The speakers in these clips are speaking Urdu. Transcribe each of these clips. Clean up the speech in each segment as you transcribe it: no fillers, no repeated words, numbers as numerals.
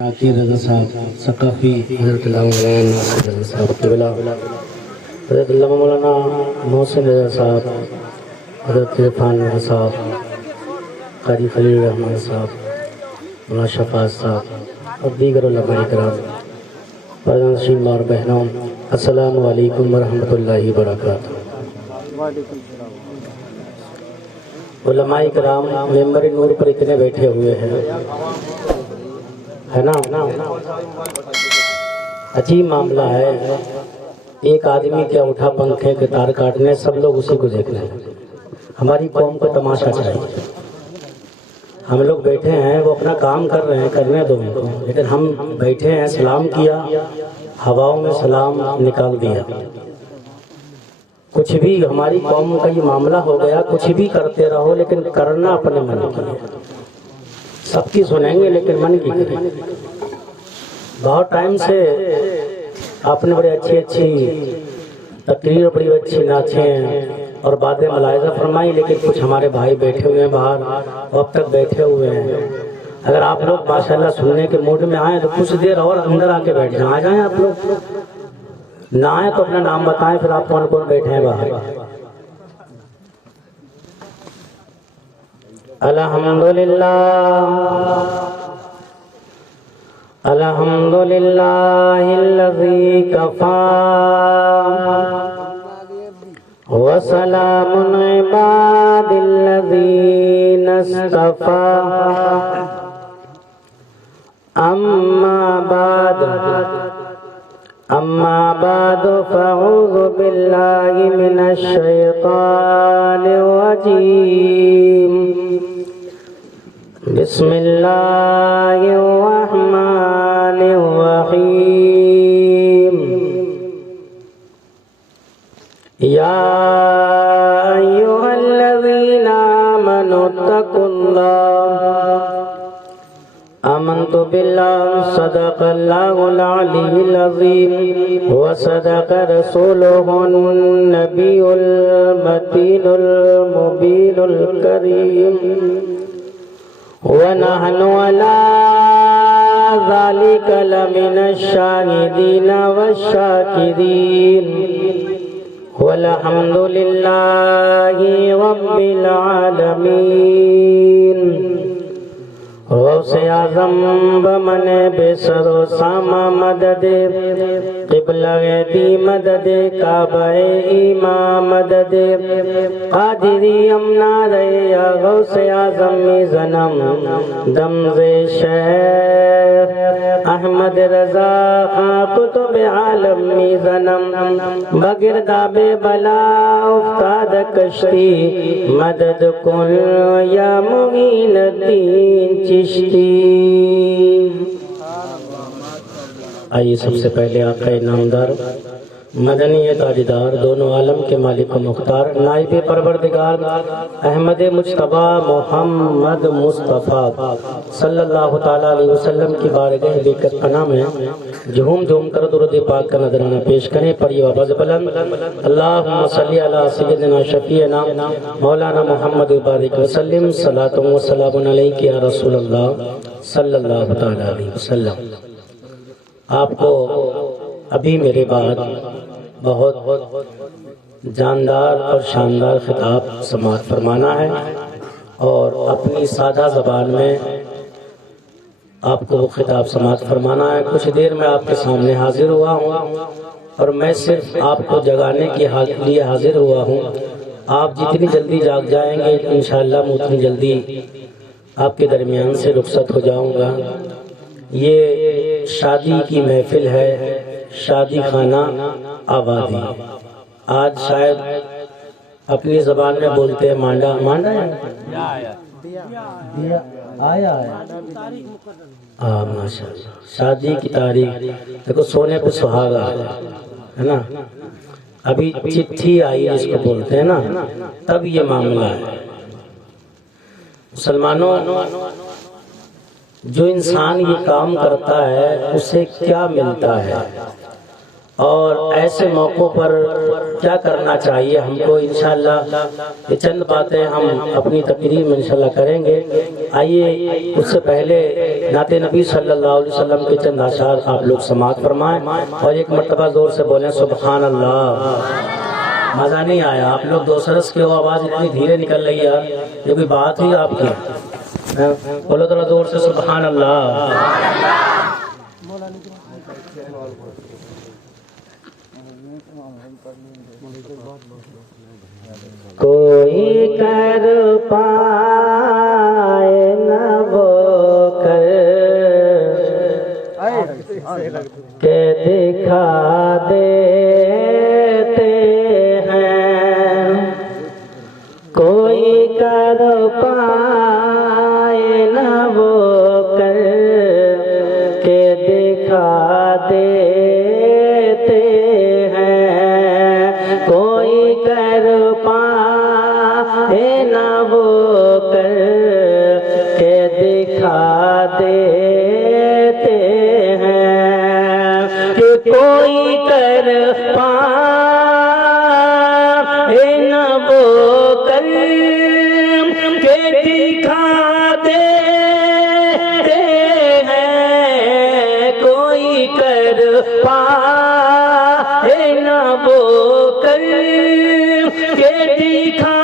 عاطی رضا صاحب ثقافی، حضرت علامہ مولانا ناصر رضا صاحب قبلہ، حضرت علامہ مولانا محسن رضا صاحب، حضرت عرفان رضا صاحب، قاری خلیل الرحمن صاحب، مولانا شفاعت صاحب اور دیگر علماء کرام، پردہ نشین اور بہنوں، السلام علیکم ورحمۃ اللہ وبرکاتہ۔ علماء کرام ممبر نور پر اتنے بیٹھے ہوئے ہیں، ہے نا؟ عجیب معاملہ ہے، ایک آدمی کیا اٹھا پنکھے کے تار کاٹنے، سب لوگ اسی کو دیکھ رہے ہیں۔ ہماری قوم کو تماشا چاہیے، ہم لوگ بیٹھے ہیں، وہ اپنا کام کر رہے ہیں، کرنے دو ان کو، لیکن ہم بیٹھے ہیں، سلام کیا، ہواؤں میں سلام نکال دیا۔ کچھ بھی ہماری قوم کا یہ معاملہ ہو گیا، کچھ بھی کرتے رہو لیکن کرنا اپنے من کی ہے۔ سب کی سنیں گے لیکن من کی کریں۔ بہت ٹائم سے آپ نے بڑی اچھی تقریر، بڑی اچھی نعتیں اور باتیں ملاحظہ فرمائی، لیکن کچھ ہمارے بھائی بیٹھے ہوئے ہیں باہر، وہ اب تک بیٹھے ہوئے ہیں۔ اگر آپ لوگ ماشاءاللہ سننے کے موڈ میں آئیں تو کچھ دیر اور اندر آ کے بیٹھ جائیں۔ آ جائیں آپ لوگ، نہ آئیں تو اپنا نام بتائیں، پھر آپ کون کون بیٹھے ہیں باہر۔ الحمدللہ الحمدللہ الذی کفا وسلام عباد الذین اصطفا اما بعد فاعوذ باللہ من الشیطان الرجیم، بسم اللہ الرحمن الرحیم۔ یا ایھا الذین آمنوا اتقوا اللہ، آمنت باللہ، صدق اللہ العلی العظیم، وصدق رسولہ النبی المتین المبین الکریم، ونحن على ذلك لمن الشاهدين والشاكرين، والحمد لله رب العالمين۔ غوث اعظم بمن بسر و ساما مدد، قبلہ دی مدد، کعبہ ایمان مدد، قادری امنا رے یا غوث اعظم زنم، دمز شیخ احمد رضا خان قطب عالم زنم، بگرداب بلا افتاد کشتی، مدد کن یا معین الدین چشتی۔ آئیے سب سے پہلے آقا نامدار، مدنی تاجدار، دونوں عالم کے مالک و مختار، نائب پروردگار احمد مجتبیٰ محمد مصطفیٰ صلی اللہ تعالیٰ علیہ وسلم کی بارگاہ بیکت پناہ میں جھوم جھوم کر درود پاک کا نذرانہ پیش کریں۔ پر یہ آواز بلند، اللہم صلی علی سیدنا شفیعنا مولانا محمد بارک وسلم، صلاۃ و سلام علیک یا رسول اللہ صلی اللہ تعالیٰ علیہ وسلم۔ آپ کو ابھی میرے بعد بہت جاندار اور شاندار خطاب سماعت فرمانا ہے، اور اپنی سادہ زبان میں آپ کو وہ خطاب سماعت فرمانا ہے۔ کچھ دیر میں آپ کے سامنے حاضر ہوا ہوں، اور میں صرف آپ کو جگانے کے لیے حاضر ہوا ہوں۔ آپ جتنی جلدی جاگ جائیں گے انشاءاللہ میں اتنی جلدی آپ کے درمیان سے رخصت ہو جاؤں گا۔ یہ شادی کی محفل ہے، شادی خانہ آبادی۔ آج شاید اپنی زبان میں بولتے ہیں مانڈا، مانڈا ہے آیا ماشاءاللہ، شادی کی تاریخ دیکھو، سونے پہ سہاگا ہے نا، ابھی چٹھی آئی جس کو بولتے ہیں نا، تب یہ معاملہ ہے۔ مسلمانوں، جو انسان یہ کام کرتا ہے اسے کیا ملتا ہے؟ اور ایسے موقعوں پر کیا کرنا چاہیے ہم کو، انشاءاللہ یہ چند باتیں ہم اپنی تقریر میں انشاءاللہ کریں گے۔ آئیے اس سے پہلے نعت نبی صلی اللہ علیہ وسلم کے چند اشعار آپ لوگ سماعت فرمائیں اور ایک مرتبہ زور سے بولیں سبحان اللہ۔ مزہ نہیں آیا؟ آپ لوگ دو سرس کی آواز اتنی دھیرے نکل رہی ہے، یہ کوئی بات ہی آپ کی؟ بولو ذرا زور سے سبحان اللہ۔ کوئی کر پائے نہ وہ کر کے دکھا دیتے ہیں، کوئی کر پائے نہ وہ کر کے دکھا دیتے ہیں، کوئی کر پائے نہ وہ کر کے دکھا دیتے ہیں، کہ کوئی کر پائے نہ وہ کر کے دکھا دیتے ہیں، کوئی کر پائے نہ وہ کر کے دکھا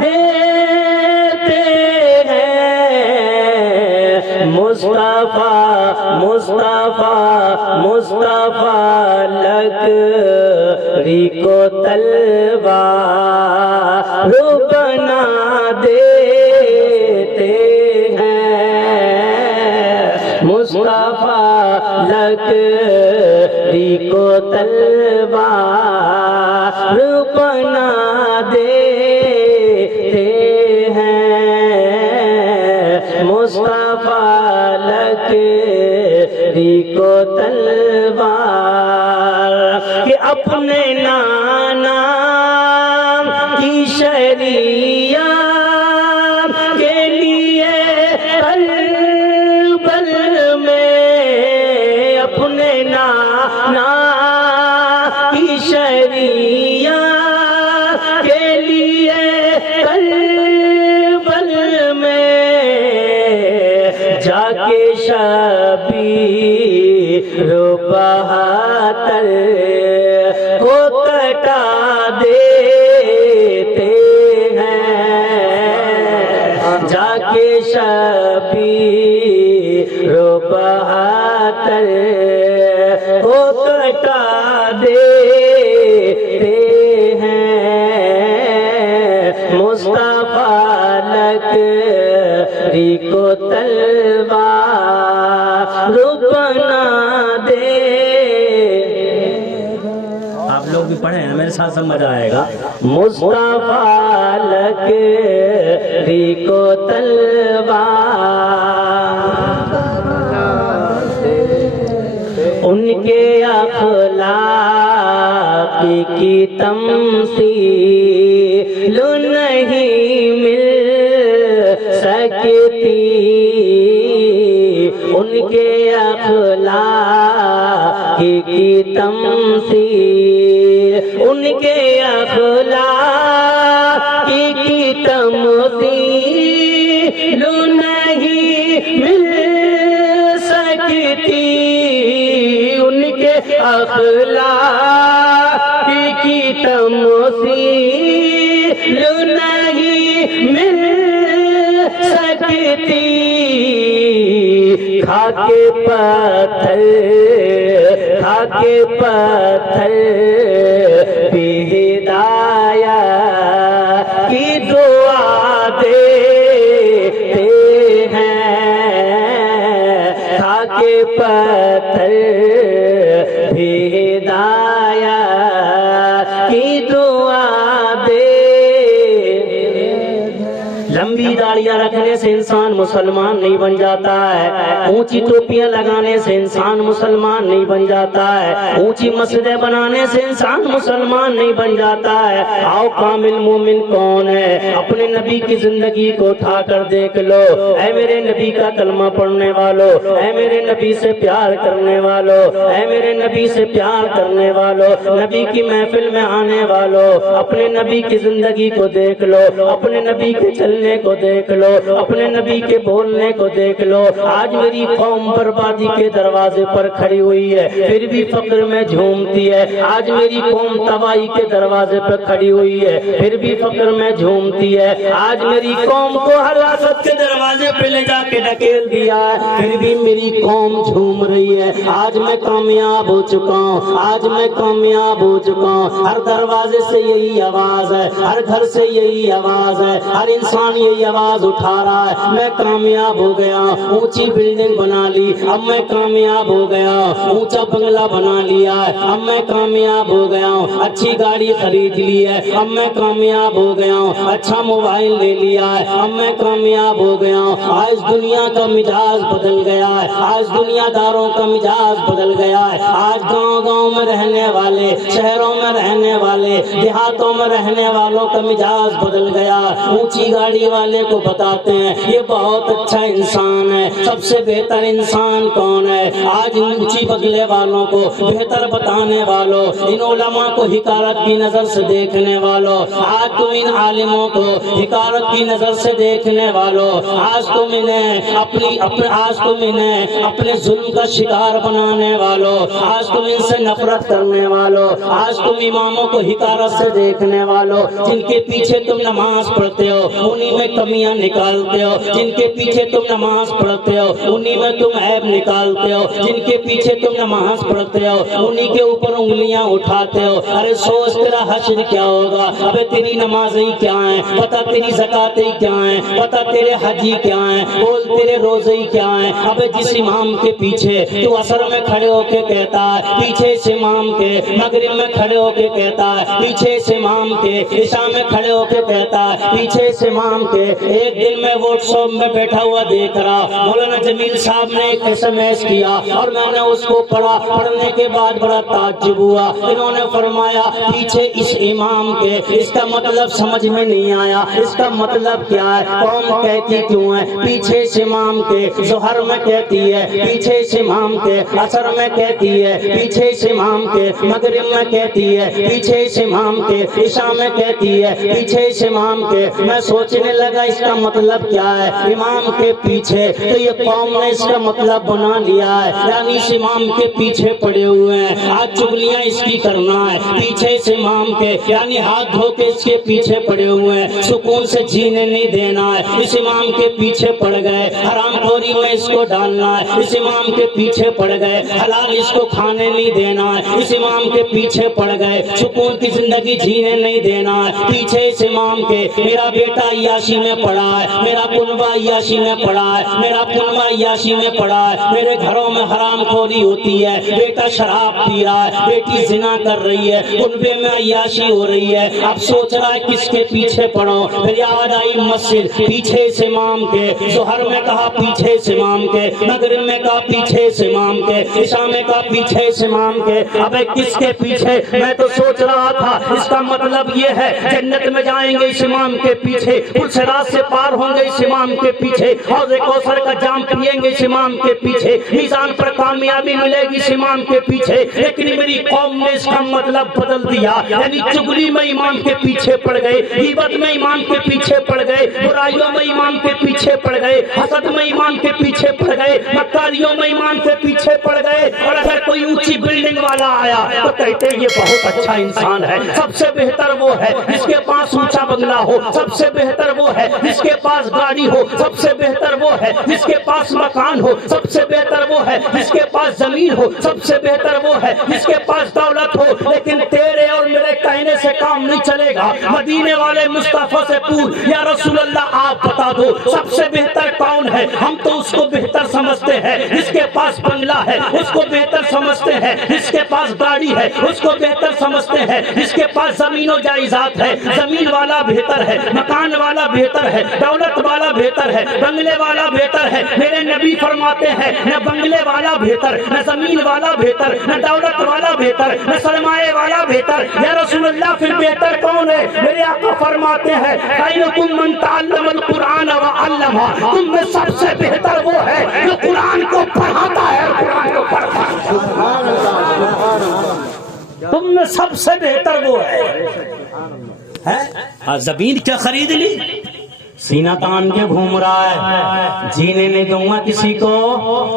دیتے ہیں، مصطفیٰ مصطفیٰ مصطفیٰ لکڑی کو تلوار بنا دیتے ہیں، مصطفیٰ لکڑی کو تلوار بنا دیتے ہیں، مصطفیٰ لکڑی کو تلوار، کہ اپنے نانا کی شریعت کے لیے کربل میں، اپنے نانا کی شریعت کے لیے کربل میں جا کے شبیر و بہتر کو کٹا دیتے ہیں، جا کے شبیر و بہتر کو کٹا دیتے ہیں، مصطفیٰ لکڑی کو تلوار بنا دے۔ آپ لوگ بھی پڑھیں نا، میرے ساتھ سمجھ آئے گا۔ مصطفیٰ لکڑی کو تلوار، ان کے اخلاق کی تمثیل نہیں مل سکتی، ان کے اخلاق کی تمثیل، ان کے اخلاق کی تمثیل نہیں مل سکتی، ان کے اخلاق کی تمثیل نہیں مل سکتی، کھا کے پتھر کھا کے پتھر بھی ہدایت کی دعا دیتے ہیں، کھا کے پتھر بھی ہدایت کی دعا دے۔ لمبی داڑیاں رکھنے سے انسان مسلمان نہیں بن جاتا ہے، اونچی ٹوپیاں لگانے سے انسان مسلمان نہیں بن جاتا ہے، اونچی مسجدیں بنانے سے انسان مسلمان نہیں بن جاتا ہے۔ آؤ کامل مومن کون ہے؟ اپنے نبی کی زندگی کو اٹھا کر دیکھ لو، اے میرے نبی کا کلمہ پڑھنے والوں، اے میرے نبی سے پیار کرنے والوں، اے میرے نبی سے پیار کرنے والوں، نبی کی محفل میں آنے والوں، اپنے نبی کی زندگی کو دیکھ لو، اپنے نبی کے چلنے کو دیکھ لو، اپنے نبی کے بولنے کو دیکھ لو۔ آج میری قوم بربادی کے دروازے پر کھڑی ہوئی ہے، پھر بھی فقر میں جھومتی ہے۔ آج میری قوم تباہی کے دروازے پر کھڑی ہوئی ہے، پھر بھی فقر میں جھومتی ہے۔ آج میری قوم کو ہلاکت کے دروازے پہ لے جا کے ڈھکیل دیا ہے، پھر بھی میری قوم جھوم رہی ہے۔ آج میں کامیاب ہو چکا ہوں، آج میں کامیاب ہو چکا ہوں۔ ہر دروازے سے یہی آواز ہے، ہر گھر سے یہی آواز ہے، ہر انسان یہی آواز اٹھا رہا ہے، میں کامیاب ہو گیا، اونچی بلڈنگ بنا لی، اب میں کامیاب ہو گیا، اونچا بنگلہ بنا لیا ہے، اب میں کامیاب ہو گیا ہوں، اچھی گاڑی خرید لی ہے، اب میں کامیاب ہو گیا ہوں، اچھا موبائل لے لیا ہے، اب میں کامیاب ہو گیا ہوں۔ آج دنیا کا مزاج بدل گیا ہے، آج دنیا داروں کا مزاج بدل گیا ہے۔ آج گاؤں گاؤں میں رہنے والے، شہروں میں رہنے والے، دیہاتوں میں رہنے والوں کا مزاج بدل گیا۔ اونچی گاڑی والے کو بتاتے ہیں یہ بہت اچھا انسان ہے، سب سے بہتر انسان کون ہے؟ آج اونچی بنگلے والوں کو بہتر بتانے والوں، ان علماء کو حقارت کی نظر سے دیکھنے والوں، آج تم ان عالموں کو حقارت کی نظر سے دیکھنے والوں، آج تم انہیں اپنے ظلم کا شکار بنانے والوں، آج تم ان سے نفرت کرنے والوں، آج تم اماموں کو حقارت سے دیکھنے والوں، جن کے پیچھے تم نماز پڑھتے ہو انہی میں کمیاں نکالتے ہو، جن کے پیچھے تم نماز پڑھتے ہو انہی میں تم عیب نکالتے ہو، جن کے پیچھے تم نماز پڑھتے ہو انہی کے اوپر انگلیاں اٹھاتے ہو۔ ارے سوچ تیرا حشر کیا ہوگا؟ ابے تیری نمازیں کیا ہیں؟ پتہ تیری زکاتیں کیا ہیں؟ پتہ تیرے حجی کیا ہیں؟ بول تیرے روزے کیا ہیں؟ ابے جس امام کے پیچھے تو عصر میں کھڑے ہو کے کہتا ہے، پیچھے سے امام کے مغرب میں کھڑے ہو کے کہتا ہے، پیچھے سے امام کے عشاء میں کھڑے ہو کے کہتا ہے، پیچھے سے امام کے۔ ایک دن میں واٹس ایپ میں بیٹھا ہوا دیکھ رہا، مولانا جمیل صاحب نے ایک SMS کیا اور میں نے اس کو پڑھا، پڑھنے کے بعد بڑا تعجب ہوا۔ انہوں نے فرمایا پیچھے اس امام کے، اس کا مطلب سمجھ میں نہیں آیا، اس کا مطلب کیا ہے؟ قوم کہتی کیوں ہے پیچھے سے امام کے؟ ظہر میں کہتی ہے پیچھے سے امام کے، عصر میں کہتی ہے پیچھے سے امام کے، مغرب میں کہتی ہے پیچھے سے امام کے، عشاء میں کہتی ہے پیچھے سے امام کے۔ میں سوچنے لگا اس کا مطلب کیا ہے امام کے پیچھے؟ تو یہ قوم نے اس کا مطلب بنا لیا ہے، یعنی اس امام کے پیچھے پڑے ہوئے ہیں۔ آج چغلیاں اس کی کرنا ہے پیچھے سے امام کے، یعنی ہاتھ دھو کے اس کے پیچھے پڑے ہوئے ہیں، سکون سے جینے نہیں دینا ہے، اس امام کے پیچھے پڑ گئے، حرام خوری میں اس کو ڈالنا ہے، اس امام کے پیچھے پڑ گئے، حلال اس کو کھانے نہیں دینا ہے، اس امام کے پیچھے پڑ گئے، سکون کی زندگی جینے نہیں دینا ہے، پیچھے اس امام کے۔ میرا بیٹا عیاشی میں پڑا ہے، میرا کنبہ عیاشی میں پڑا ہے، میرا کنبہ عیاشی میں پڑا ہے، میرے گھروں میں حرام خوری ہوتی ہے، بیٹا شراب پی رہا ہے، بیٹی زنا کر رہی ہے، کنبے میں عیاشی ہو رہی ہے، اب سوچ رہا ہے کس کے پیچھے پڑھو؟ پھر یاد آئی مسجد، پیچھے سے امام کے، ظہر میں کہا پیچھے سے امام کے، مغرب میں کہا پیچھے سے امام کے، عشاء میں کہا پیچھے سے امام کے۔ ابے کس کے پیچھے؟ میں تو سوچ رہا تھا اس کا مطلب یہ ہے جنت میں جائیں گے اس امام کے پیچھے، پلسرات سے پار ہوں گے اس امام کے پیچھے، حوض کوثر کا جام پیئیں گے اس امام کے پیچھے، میزان پر کامیابی ملے گی اس امام کے پیچھے۔ لیکن میری قوم نے اس کا مطلب بدل دیا، یعنی چغلی میں امام کے پیچھے پڑ گئے، غیبت میں امام کے پیچھے پڑ گئے، برائیوں میں امام کے پیچھے پڑ گئے، حسد میں امام کے پیچھے پڑ گئے، مکاریوں میں امام کے پیچھے پڑ گئے۔ اور اگر کوئی اونچی بلڈنگ والا آیا تو کہتے یہ بہت اچھا انسان ہے، سب سے بہتر وہ ہے جس کے پاس اونچا بنگلہ ہو، سب سے بہتر وہ ہے جس کے پاس گاڑی ہو، سب سے بہتر وہ ہے جس کے پاس مکان ہو، سب سے بہتر وہ ہے جس کے پاس زمین ہو، سب سے بہتر وہ ہے جس کے پاس دولت ہو۔ لیکن تیرے اور میرے کہنے سے کام نہیں چلے گا۔ مدینے والے مصطفیٰ سے پوچھ یا رسول اللہ آپ بتا دو سب سے بہتر کون ہے؟ ہم تو اس کو بہتر سمجھتے ہیں جس کے پاس بنگلہ ہے، اس کو بہتر سمجھتے سمجھتے ہیں، جس کے پاس گاڑی ہے اس کو بہتر سمجھتے ہیں، جس کے پاس زمین و جائیداد ہے زمین والا بہتر ہے، مکان والا بہتر ہے، دولت والا بہتر ہے، بنگلے والا بہتر ہے۔ میرے نبی فرماتے ہیں نہ بنگلے والا بہتر، نہ زمین والا بہتر، نہ دولت والا بہتر، نہ سرمایہ والا بہتر۔ یا رسول اللہ پھر بہتر کون ہے؟ میرے آقا فرماتے ہیں خیرکم من تعلم القرآن وعلمہ، تم میں سب سے بہتر وہ ہے جو قرآن کو پڑھاتا ہے، قرآن کو پڑھتا ہے۔ تم میں سب سے بہتر وہ ہے۔ زمین کیا خرید لی؟ سینہ تان کے گھوم رہا ہے، جینے نہیں دوں گا کسی کو۔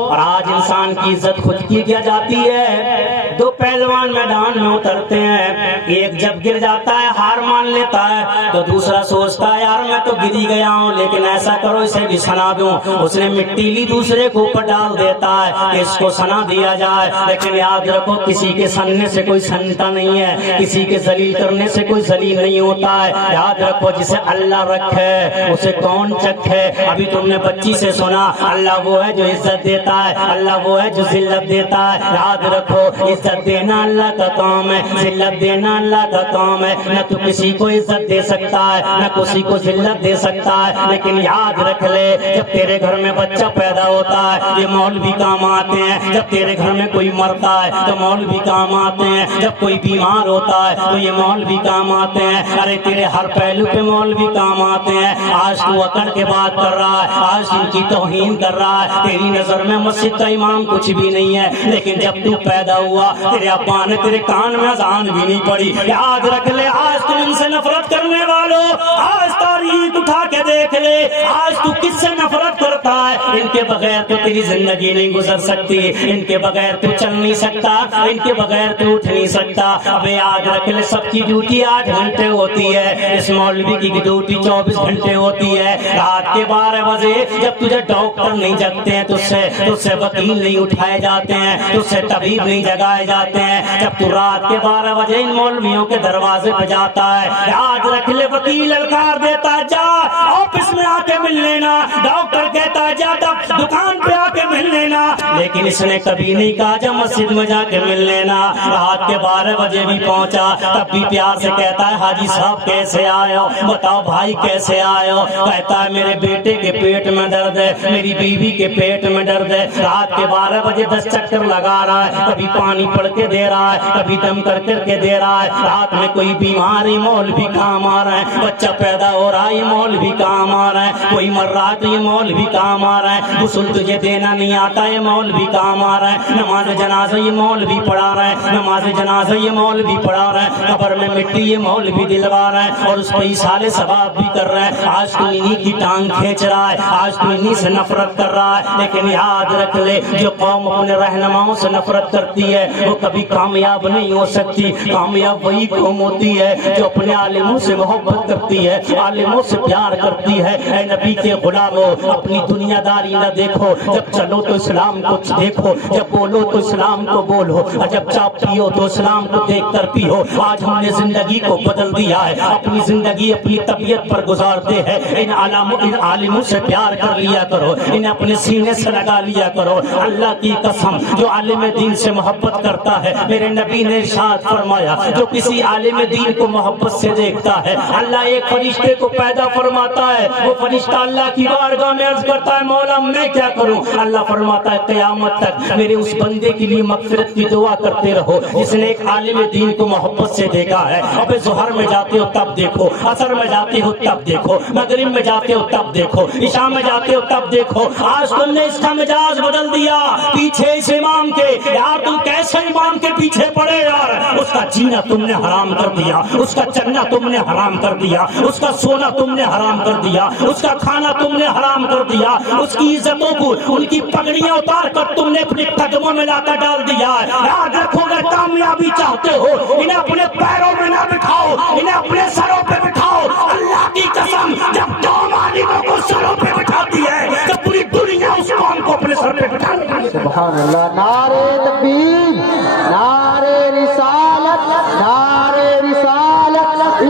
اور آج انسان کی عزت خود کی کیا جاتی ہے؟ دو پہلوان میدان میں اترتے ہیں، ایک جب گر جاتا ہے ہار مان لیتا ہے تو دوسرا سوچتا ہے یار میں تو گری گیا ہوں لیکن ایسا کرو اسے بھی سنا دوں۔ اس نے مٹی لی دوسرے کو اوپر ڈال دیتا ہے کہ اس کو سنا دیا جائے، لیکن یاد رکھو کسی کے سننے سے کوئی سنتا نہیں ہے، کسی کے ذلیل کرنے سے کوئی ذلیل نہیں ہوتا ہے۔ یاد رکھو جسے اللہ رکھے اسے کون چکھے۔ ابھی تم نے بچی سے سنا اللہ وہ ہے جو عزت دیتا ہے، اللہ وہ ہے جو ذلت دیتا ہے۔ یاد رکھو عزت دینا اللہ کا کام ہے، ذلت دینا اللہ کا کام ہے۔ نہ تو کسی کو عزت دے سکتا ہے نہ کسی کو ذلت دے سکتا ہے، لیکن یاد رکھ لے جب تیرے گھر میں بچہ پیدا ہوتا ہے یہ مولوی کام آتے ہیں، جب تیرے گھر میں کوئی مرتا ہے تو مولوی کام آتے ہیں، جب کوئی بیمار ہوتا ہے تو یہ مولوی کام آتے ہیں۔ ارے تیرے ہر پہلو پہ مولوی کام آتے ہیں۔ آج تو عقل کے بات کر رہا ہے، آج ان کی توہین کر رہا ہے، تیری نظر میں مسجد کا امام کچھ بھی نہیں ہے، لیکن جب تو پیدا ہوا تیرے ابا نے تیرے کان میں اذان بھی نہیں پڑی۔ یاد رکھ لے آج تم ان سے نفرت کرنے والوں، آج تاریخ اٹھا کے دیکھ لے آج تو کس سے نفرت کرتا ہے۔ ان کے بغیر تو تیری زندگی نہیں گزر سکتی، ان کے بغیر تو چل نہیں سکتا، ان کے بغیر تو اٹھ نہیں سکتا۔ اب یاد رکھ لے سب کی ڈیوٹی 8 گھنٹے ہوتی ہے، اس مولوی کی ڈیوٹی 24 گھنٹے ہوتی ہے۔ رات کے 12 بجے جب تجھے ڈاکٹر نہیں جگتے ہیں تجھ سے وکیل نہیں اٹھائے جاتے ہیں، تجھ سے طبیب نہیں جگائے جاتے ہیں، جب تو رات کے 12 بجے ان مولویوں کے دروازے پہ جاتا ہے یاد رکھ لے وکیل للکار دیتا ہے جا آفس میں آ کے مل لینا، ڈاکٹر کہتا ہے جا دکان پہ آ کے مل لینا، لیکن اس نے کبھی نہیں کہا جا مسجد میں جا کے مل لینا۔ رات کے 12 بجے بھی پہنچا تب بھی پیار سے کہتا ہے حاجی صاحب کیسے آئے ہو، بتاؤ بھائی کیسے آئے ہو، کہتا ہے میرے بیٹے کے پیٹ میں درد ہے، میری بیوی کے پیٹ میں درد ہے۔ رات کے 12 بجے 10 چکر لگا رہا ہے، کبھی پانی پڑ کے دے رہا ہے، کبھی دم کر کے دے رہا ہے۔ رات میں کوئی بیماری مولوی کام آ رہا ہے، بچہ پیدا ہو رہا ہے یہ مولوی کام آ رہا ہے، کوئی مر رہا ہے تو یہ مولوی کام آ رہا ہے، غسل تجھے دینا نہیں آتا یہ مولوی کام آ رہا ہے، نماز جنازہ یہ مولوی پڑھا رہا ہے، نماز جنازہ یہ مولوی پڑھا رہا ہے، قبر میں مٹی یہ مولوی دلوا رہا ہے اور اس پہ ایصال ثواب بھی کر رہا ہے۔ آج تو انہی کی ٹانگ کھینچ رہا ہے، آج تو انہی سے نفرت کر رہا ہے، لیکن یاد رکھ لے جو قوم اپنے رہنماؤں سے نفرت کرتی ہے وہ کبھی کامیاب نہیں ہو سکتی۔ کامیاب وہی قوم ہوتی ہے جو اپنے عالموں سے محبت کرتی ہے، عالموں سے پیار کرتی ہے۔ اے نبی کے غلاموں اپنی دنیا داری نہ دیکھو، جب چلو تو اسلام کو دیکھو، جب بولو تو اسلام کو بولو، اور جب چاپ پیو تو اسلام کو دیکھ کر پیو۔ آج ہم نے زندگی کو بدل دیا ہے، اپنی زندگی اپنی طبیعت پر گزارتے ہیں۔ ان عالموں سے پیار کر لیا کرو، انہیں اپنے سینے سے لگا لیا کرو۔ اللہ کی قسم جو عالم دین سے محبت کرتا ہے میرے نبی نے ارشاد فرمایا جو کسی عالم دین کو محبت سے دیکھتا ہے اللہ ایک فرشتے کو پیدا فرماتا ہے، وہ فرشتہ اللہ کی بارگاہ میں عرض کرتا ہے مولا میں کیا کروں، اللہ فرماتا ہے قیامت تک میرے اس بندے کے لیے مغفرت کی دعا کرتے رہو جس نے ایک عالم دین کو محبت سے دیکھا ہے۔ اب ظہر میں جاتے ہو تب دیکھو، عصر میں جاتے ہو تب دیکھو، مغرب میں جاتے ہو تب دیکھو، عشاء میں جاتے ہو تب دیکھو۔ آج تم نے اس کا مزاج بدل دیا پیچھے اس امام کے، یار تم کیسے امام کے پیچھے پڑے یار، اس کا جینا تم نے حرام کر دیا، اس کا چلنا تم نے حرام کر دیا، اس کا سونا تم نے حرام کر دیا، اس کا کھانا تم نے حرام کر دیا، اس کی عزتوں کو ان کی پگڑیاں اتار کر تم نے اپنے قدموں میں لا کر ڈال دیا ہے۔ یاد رکھو اگر کامیابی چاہتے ہو انہیں اپنے پیروں میں نہ بٹھاؤ، انہیں اپنے سروں پہ بٹھاؤ۔ اللہ کی قسم جب قوم عالموں کو سروں پہ بٹھاتی ہے تو پوری دنیا اس قوم کو اپنے سر پہ بٹھا دیتی ہے۔ سبحان اللہ، نعرہ تکبیر، نعرہ رسالت، نعرہ رسالت۔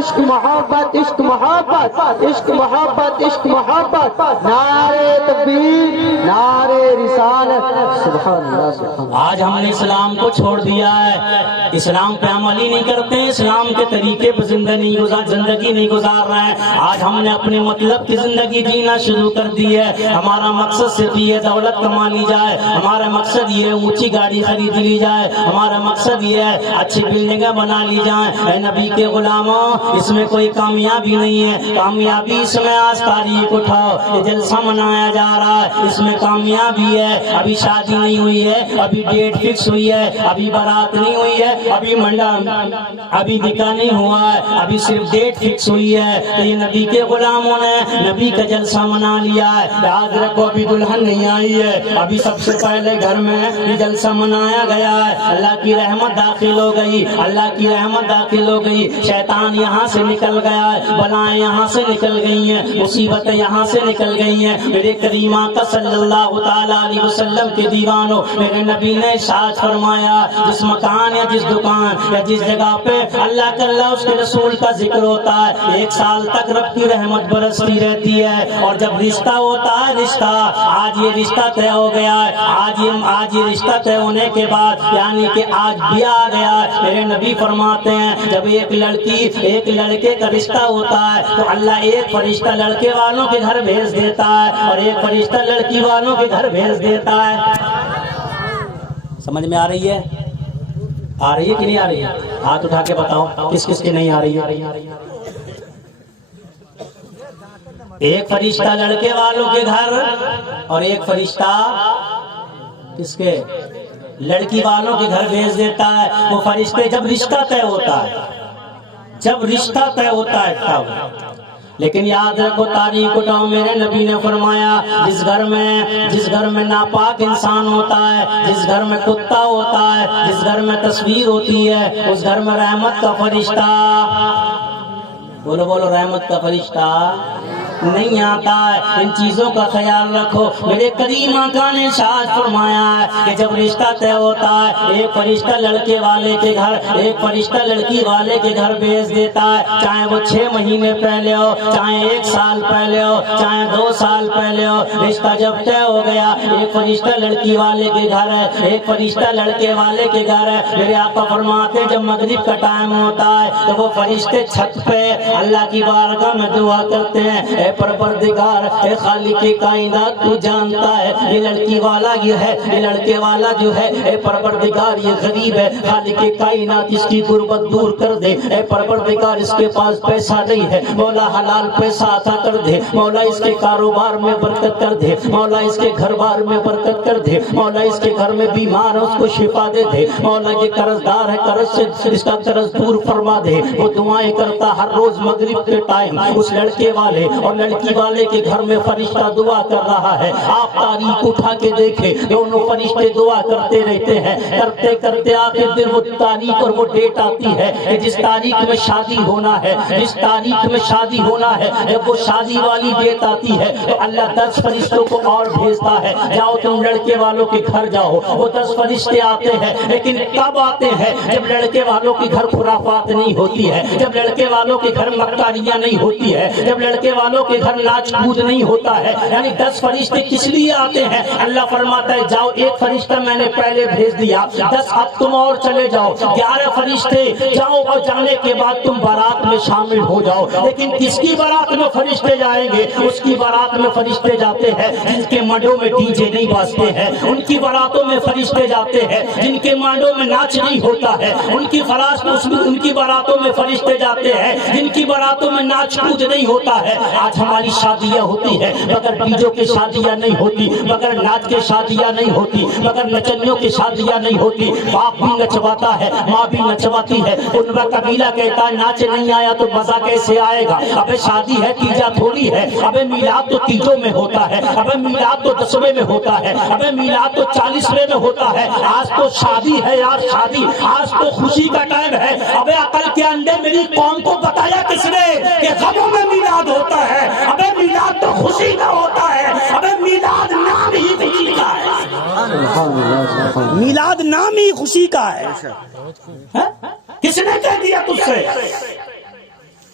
عشق محبت عشق محبت عشق محبت عشق محبت نعرے تکبیر نعرے رسالت سبحان اللہ سبحان اللہ۔ آج ہم نے اسلام کو چھوڑ دیا ہے، اسلام پہ عمل ہی نہیں کرتے ہیں، اسلام کے طریقے پہ زندگی نہیں گزار رہے ہیں۔ آج ہم نے اپنے مطلب کی زندگی جینا شروع کر دی ہے۔ ہمارا مقصد صرف یہ دولت کما لی جائے، ہمارا مقصد یہ اونچی گاڑی خرید لی جائے، ہمارا مقصد یہ ہے اچھی بلڈنگیں بنا لی جائیں۔ اے نبی کے غلاموں، اس میں کوئی کامیابی نہیں ہے، کامیابی اس میں آج تاریخ اٹھاؤ، یہ جلسہ منایا جا رہا ہے، اس میں کامیابی ہے۔ ابھی شادی نہیں ہوئی ہے، ابھی ڈیٹ فکس ہوئی ہے، ابھی بارات نہیں ہوئی ہے، ابھی منڈا ابھی نکاح نہیں ہوا ہے، ابھی صرف ڈیٹ فکس ہوئی ہے۔ تو یہ نبی کے غلاموں نے نبی کا جلسہ منا لیا ہے۔ یاد رکھو ابھی دلہن نہیں آئی ہے، ابھی سب سے پہلے گھر میں یہ جلسہ منایا گیا ہے۔ اللہ کی رحمت داخل ہو گئی، اللہ کی رحمت داخل ہو گئی، شیطان یہاں سے نکل گیا ہے، بلائیں یہاں سے نکل گئی ہیں، مصیبتیں یہاں سے نکل گئی ہیں۔ میرے کریم آقا صلی اللہ تعالیٰ علیہ وسلم کے دیوانوں، میرے نبی نے ارشاد فرمایا، جس مکان یا جس دکان یا جس جگہ پہ اللہ کا اللہ اس کے رسول کا ذکر ہوتا ہے، 1 سال تک رب کی رحمت برستی رہتی ہے۔ اور جب رشتہ ہوتا ہے، رشتہ آج یہ رشتہ طے ہو گیا ہے، آج یہ رشتہ طے ہونے کے بعد یعنی کہ آج بھی آ گیا ہے، میرے نبی فرماتے ہیں جب ایک لڑکی ایک لڑکے کا رشتہ ہوتا ہے تو اللہ ایک فرشتہ لڑکے والوں کے گھر بھیج دیتا ہے اور ایک فرشتہ لڑکی والوں کے گھر بھیج دیتا ہے۔ سمجھ میں آ رہی ہے؟ آ رہی ہے کہ نہیں آ رہی ہے؟ ہاتھ اٹھا کے بتاؤ کس کس کی نہیں آ رہی ہے؟ ایک فرشتہ لڑکے والوں کے گھر اور ایک فرشتہ کس کے؟ لڑکی والوں کے گھر بھیج دیتا ہے۔ وہ فرشتے جب رشتہ طے ہوتا ہے، جب رشتہ طے ہوتا ہے تب۔ لیکن یاد رکھو تاریخ اٹھاؤ، میرے نبی نے فرمایا جس گھر میں ناپاک انسان ہوتا ہے، جس گھر میں کتا ہوتا ہے، جس گھر میں تصویر ہوتی ہے، اس گھر میں رحمت کا فرشتہ، بولو بولو، رحمت کا فرشتہ نہیں آتا ہے۔ ان چیزوں کا خیال رکھو۔ میرے کریم آقا نے ارشاد فرمایا ہے کہ جب رشتہ طے ہوتا ہے، ایک فرشتہ لڑکے والے کے گھر ایک فرشتہ لڑکی والے کے گھر بھیج دیتا ہے، چاہے وہ 6 مہینے پہلے ہو، چاہے 1 سال پہلے ہو، چاہے 2 سال پہلے ہو۔ رشتہ جب طے ہو گیا، ایک فرشتہ لڑکی والے کے گھر ہے، ایک فرشتہ لڑکے والے کے گھر ہے۔ میرے آقا فرماتے جب مغرب کا ٹائم ہوتا ہے تو وہ فرشتے چھت پہ اللہ کی بارگاہ میں دعا کرتے ہیں، اے پروردگار، اے خالق کائنات، تو جانتا ہے یہ لڑکی والا یہ ہے، یہ لڑکے والا جو ہے، اے پروردگار یہ غریب ہے، خالق کائنات اس کی غربت دور کر دے، اے پروردگار اس کے پاس پیسہ نہیں ہے، مولا حلال پیسہ عطا کر دے، مولا اس کے کاروبار میں برکت کر دے، مولا اس کے گھر بار میں برکت کر دے، مولا اس کے گھر میں بیمار ہے اس کو شفا دے دے، مولا یہ قرض دار ہے قرض سے اس کا قرض دور فرما دے۔ وہ دعائیں کرتا ہر روز مغرب کے ٹائم، اس لڑکے والے اور لڑکی والے کے گھر میں فرشتہ دعا کر رہا ہے۔ آپ تاریخ اٹھا کے دیکھیں، دونوں فرشتے دعا کرتے رہتے ہیں، کرتے کرتے آخر دن وہ تاریخ اور وہ ڈیٹ آتی ہے کہ جس تاریخ میں شادی ہونا ہے، جس تاریخ میں شادی ہونا ہے، جب وہ شادی والی ڈیٹ آتی ہے تو اللہ 10 فرشتوں کو اور بھیجتا ہے، جاؤ تم لڑکے والوں کے گھر جاؤ۔ وہ 10 فرشتے آتے ہیں، لیکن کب آتے ہیں؟ جب لڑکے والوں کے گھر خرافات نہیں ہوتی ہے، جب لڑکے والوں کے گھر مکاریاں نہیں ہوتی ہے، جب لڑکے والوں کے گھر ناچ کود نہیں ہوتا ہے۔ یعنی 10 فرشتے کس لیے آتے ہیں؟ اللہ فرماتا ہے جاؤ، ایک فرشتہ میں نے پہلے بھیج دیا، 10 اب تم اور چلے جاؤ، 11 فرشتے جاؤ، اور جانے کے بعد تم بارات میں شامل ہو جاؤ۔ لیکن کس کی بارات میں فرشتے جائیں گے؟ اس کی بارات میں فرشتے جاتے ہیں جن کے مانڈوں میں ڈی جے نہیں بازتے ہیں، ان کی باراتوں میں فرشتے جاتے ہیں جن کے مانڈوں میں ناچ نہیں ہوتا ہے، ان کی باراتوں میں فرشتے جاتے ہیں جن کی باراتوں میں ناچ کود نہیں ہوتا ہے۔ آج ہماری شادیاں ہوتی ہے مگر ڈیجوں کی شادیاں نہیں ہوتی، مگر ناچ کے شادیاں نہیں ہوتی، مگر نچنیوں کی شادیاں نہیں ہوتی۔ باپ بھی نچواتا ہے، ماں بھی نچواتی ہے، ان کا قبیلہ کہتا ہے ناچ نہیں آیا تو مزہ کیسے آئے گا؟ ابے شادی ہے تیجا تھوڑی ہے، ابے میلاد تو تیجوں میں ہوتا ہے، ابے میلاد تو 10ویں میں ہوتا ہے، ابے میلاد تو 40ویں میں ہوتا ہے۔ آج تو شادی ہے یار، شادی آج تو خوشی کا ٹائم ہے۔ ابے عقل کے انڈے میری قوم کو بتایا کس نے کہ غموں میں میلاد ہوتا ہے؟ ابے میلاد تو خوشی کا ہوتا ہے، ابے میلاد نام ہی خوشی کا ہے، میلاد نام ہی خوشی کا ہے۔ کس نے کہہ دیا تجھ سے؟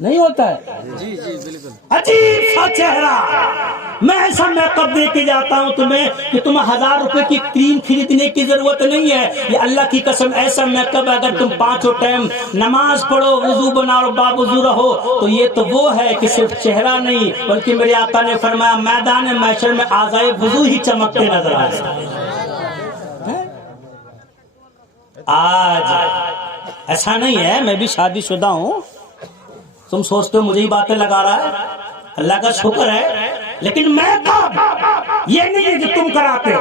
نہیں ہوتا ہے؟ عجیب سا چہرہ. میں ایسا میک اپ دے کے جاتا ہوں تمہیں کہ تمہیں 1000 روپے کی کریم خریدنے کی ضرورت نہیں ہے. یہ اللہ کی قسم ایسا میک اپ اگر تم 5 ٹائم نماز پڑھو, وضو بناؤ, باوضو رہو, تو یہ تو وہ ہے کہ صرف چہرہ نہیں بلکہ میرے آقا نے فرمایا میدان محشر میں اعضائے وضو ہی چمکتے نظر آئے. آج ایسا نہیں ہے, میں بھی شادی شدہ ہوں. تم سوچتے ہو مجھے ہی باتیں لگا رہا ہے, اللہ کا شکر ہے. لیکن میں کب یہ نہیں ہے جو تم کراتے ہو,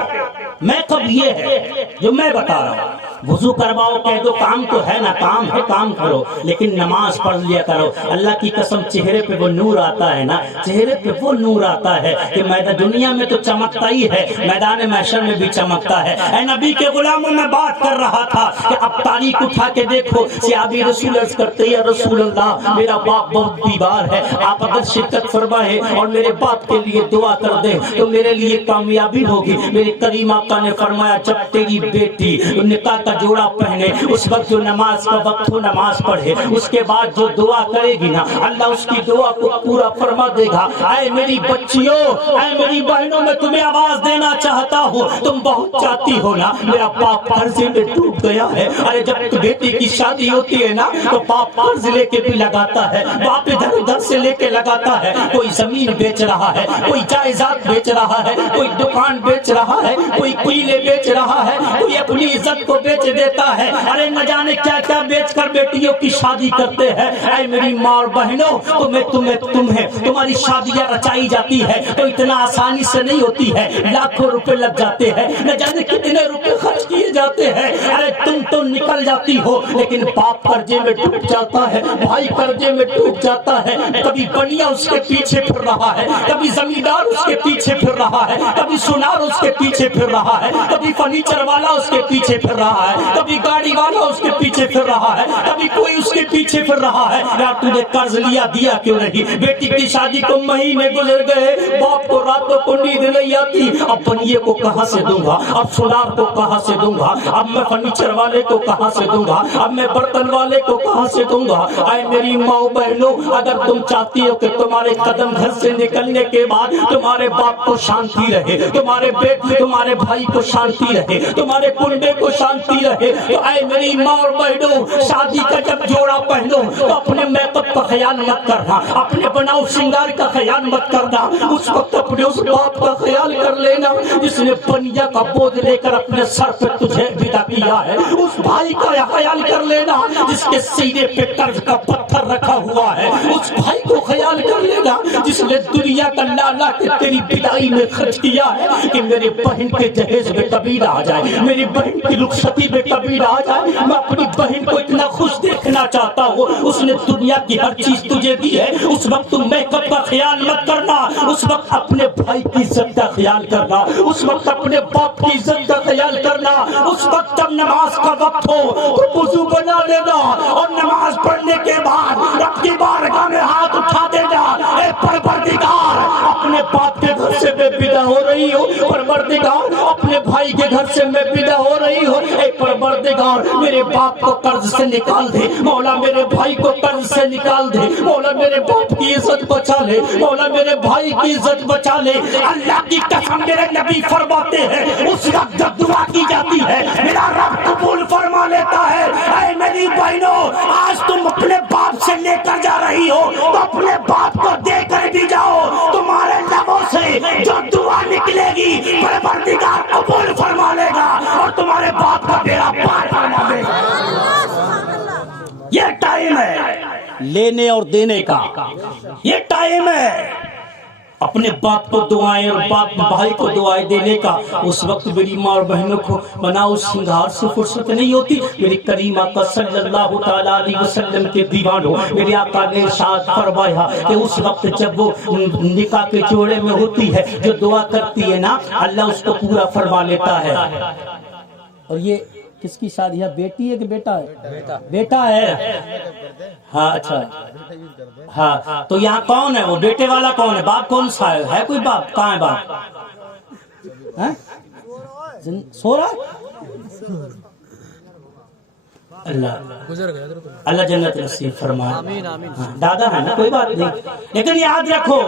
میں کب یہ ہے جو میں بتا رہا ہوں. وضو کرواؤ کہہ دو, کام تو ہے نا, کام ہے, کام کرو, لیکن نماز پڑھ لیا کرو. اللہ کی قسم چہرے پہ وہ نور آتا ہے نا, چہرے پہ وہ نور آتا ہے کہ دنیا میں تو چمکتا ہی ہے, میدان محشر میں بھی چمکتا ہے. اے نبی کے غلاموں, میں بات کر رہا تھا کہ اب تاریخ اٹھا کے دیکھو. صحابی رسول عرض کرتے یا رسول اللہ میرا باپ بہت بیمار ہے, آپ اگر شرکت فرمائے اور میرے باپ کے لیے دعا کر دیں تو میرے لیے کامیابی ہوگی. میرے کریم آقا نے فرمایا جب تیری بیٹی نکاح کا جوڑا پہنے اس وقت جو نماز کا وقت ہو نماز پڑھے, اس کے بعد جو دعا کرے گی نا اللہ اس کی دعا کو پورا فرما دے گا. اے میری بچیوں, اے میری بہنوں, میں تمہیں آواز دینا چاہتا ہوں. تم بہت چاہتی ہو نا میرا باپ قرضے میں ڈوب گیا ہے. ارے جب بیٹی کی شادی ہوتی ہے نا تو باپ قرض لے کے بھی لگاتا ہے, باپ ادھر ادھر سے لے کے لگاتا ہے. کوئی زمین بیچ رہا ہے, کوئی جائیداد بیچ رہا ہے, کوئی دکان بیچ رہا ہے, کوئی کوئلے بیچ رہا ہے, کوئی اپنی عزت کو بیچ دیتا ہے. ارے نہ جانے کیا کیا بیچ کر بیٹیوں کی شادی کرتے ہیں. اے میری ماں اور بہنوں, تمہیں تمہاری شادیاں رچائی جاتی ہے تو اتنا آسانی سے نہیں ہوتی ہے, لاکھوں روپے لگ جاتے ہیں, نہ جانے کتنے روپے خرچ کیے جاتے ہیں. ارے تم تو نکل جاتی ہو لیکن باپ قرضے میں ڈوب جاتا ہے, بھائی قرضے میں ڈوب جاتا ہے. کبھی بنیا اس کے پیچھے پھر رہا ہے, کبھی زمیندار اس کے پیچھے پھر رہا ہے, کبھی سونار اس کے پیچھے پھر رہا ہے, کبھی فرنیچر والا اس کے پیچھے پھر رہا ہے, کبھی گاڑی والا اس کے پیچھے پھر رہا ہے, کبھی کوئی اس کے پیچھے پھر رہا ہے. یار تو نے قرض لیا دیا کیوں نہیں؟ بیٹی کی شادی کو مہینے گزر گئے, باپ کو راتوں کو نیند نہیں آتی. اب بنیے کو کہاں سے دوں گا, اب سونار کو کہاں سے دوں گا, اب میں فرنیچر والے کو کہاں سے دوں گا, اب میں برتن والے کو کہاں سے دوں گا. اے میری ماں بہنوں, اگر تم چاہتی ہو کہ تمہارے قدم گھر سے نکلنے کے بعد تمہارے باپ کو شانتی رہے, تمہارے بھائی کو شانتی رہے, تمہارے کنبے کو شانتی رہے, تو اے میری ماں اور بہنوں, شادی کا جب جوڑا پہنو تو اپنے میک اپ کا خیال مت کرنا, اپنے بناؤ سنگار کا خیال مت کرنا. اس وقت اپنے اس باپ کا خیال کر لینا جس نے بنیا کا بوجھ لے کر اپنے سر پہ تجھے ودا کیا ہے. اس بھائی کا خیال کر لینا جس کے سینے پہ قرض کا پتھر رکھا ہوا ہے. اس بھائی کو خیال کر لینا جس نے دنیا کا لالا کے تیری بدائی میں خرچ کیا ہے کہ میرے بہن کے جہیز میں کبھی نہ آ جائے, میری بہن کی رخصتی میں کبھی نہ آ جائے. میں اپنی بہن کو اتنا خوش دیکھنا چاہتا ہوں, اس نے دنیا کی ہر چیز تجھے دی ہے. اس وقت تم میک اپ کا خیال مت کرنا, اس وقت اپنے بھائی کی عزت کا خیال کرنا, اس وقت اپنے باپ کی عزت کا خیال کرنا. اس وقت جب نماز کا وقت ہو تو وضو بنا لینا اور نماز پڑھنے کے بعد رب کی بارگاہ میں ہاتھ اٹھا دینا. اے پروردگار, اپنے باپ کے گھر سے میں ودا ہو رہی ہوں, پروردگار اپنے بھائی کے گھر سے میں ودا ہو رہی ہوں. اے پروردگار, میرے باپ کو قرض سے نکال دے مولا, میرے بھائی کو قرض سے نکال دے مولا, میرے باپ کی عزت بچا لے مولا, میرے بھائی کی عزت بچا لے. اللہ کی قسم میرے نبی فرماتے ہیں اس وقت جب دعا کی جاتی ہے میرا رب قبول فرما لیتا ہے. اے میری بہنوں, آج تم اپنے باپ سے لے کر جا رہی ہو تو اپنے باپ کو دے کر بھی جاؤ. تمہارے لبوں سے جو دعا نکلے گی پروردگار قبول فرما لے گا اور تمہارے باپ کا بیڑا پار فرما دے گا. یہ ٹائم ہے لینے اور دینے کا, یہ ٹائم ہے اپنے باپ کو دعائیں اور باپ بھائی کو دعائیں دینے کا. اس وقت میری ماں اور بہنوں کو بناؤ سنگار سے فرصت نہیں ہوتی. میری کریم آقا صلی اللہ تعالیٰ علیہ وسلم کے دیوانوں, میرے آقا نے ارشاد فرمایا کہ اس وقت جب وہ نکاح کے جوڑے میں ہوتی ہے جو دعا کرتی ہے نا اللہ اس کو پورا فرما لیتا ہے. اور یہ کس کی شادی ہے, بیٹی ہے کہ بیٹا ہے؟ بیٹا ہے. ہاں اچھا, ہاں تو یہاں کون ہے وہ بیٹے والا کون ہے, باپ کون سا ہے کوئی باپ؟ کہاں ہے باپ؟ سو رہا. اللہ اللہ جنت نصیب فرمائے. ہاں، دادا ہے نا کوئی بات نہیں، لیکن یاد رکھو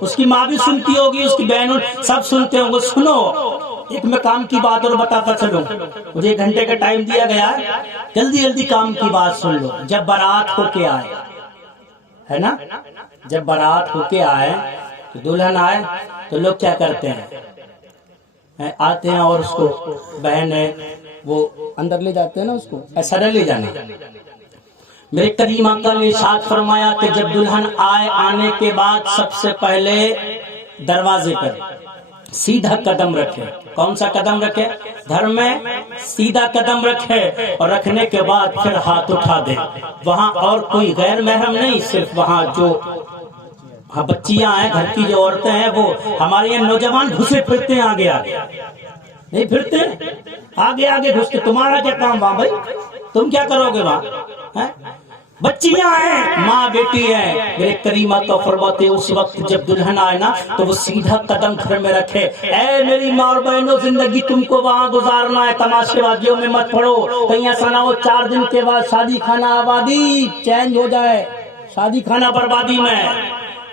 اس کی ماں بھی سنتی ہوگی، اس کی بہنوں سب سنتے ہوں گے. سنو ایک میں کام کی بات اور بتاتا چلوں، مجھے 1 گھنٹے کا ٹائم دیا گیا ہے، جلدی جلدی کام کی بات سن لو. جب بارات ہو کے آئے ہے نا، جب بارات ہو کے آئے تو دلہن آئے تو لوگ کیا کرتے ہیں، آتے ہیں اور اس کو بہن ہے وہ اندر لے جاتے ہیں نا، اس کو ایسا نہ لے جانا. میرے کریم آقا نے ارشاد فرمایا کہ جب دلہن آئے، آنے کے بعد سب سے پہلے دروازے پر سیدھا قدم رکھے. کون سا قدم رکھے؟ گھر میں سیدھا قدم رکھے اور رکھنے کے بعد پھر ہاتھ اٹھا دے. وہاں اور کوئی غیر محرم نہیں، صرف وہاں جو بچیاں ہیں، گھر کی جو عورتیں ہیں، وہ ہمارے یہاں نوجوان گھسے پھرتے ہیں، آگے آگے نہیں پھرتے، آگے آگے گھستے. تمہارا کیا کام وہاں بھائی، تم کیا کرو گے وہاں؟ بچیاں ہیں، ماں بیٹی ہیں. میرے کریم آقا فرماتے اس وقت جب دلہن آئے نا تو وہ سیدھا قدم گھر میں رکھے. اے میری ماں اور بہنوں، زندگی تم کو وہاں گزارنا ہے، تماشے بازیوں میں مت پڑو. کہیں ایسا نہ ہو 4 دن کے بعد شادی خانہ آبادی چینج ہو جائے، شادی خانہ بربادی میں.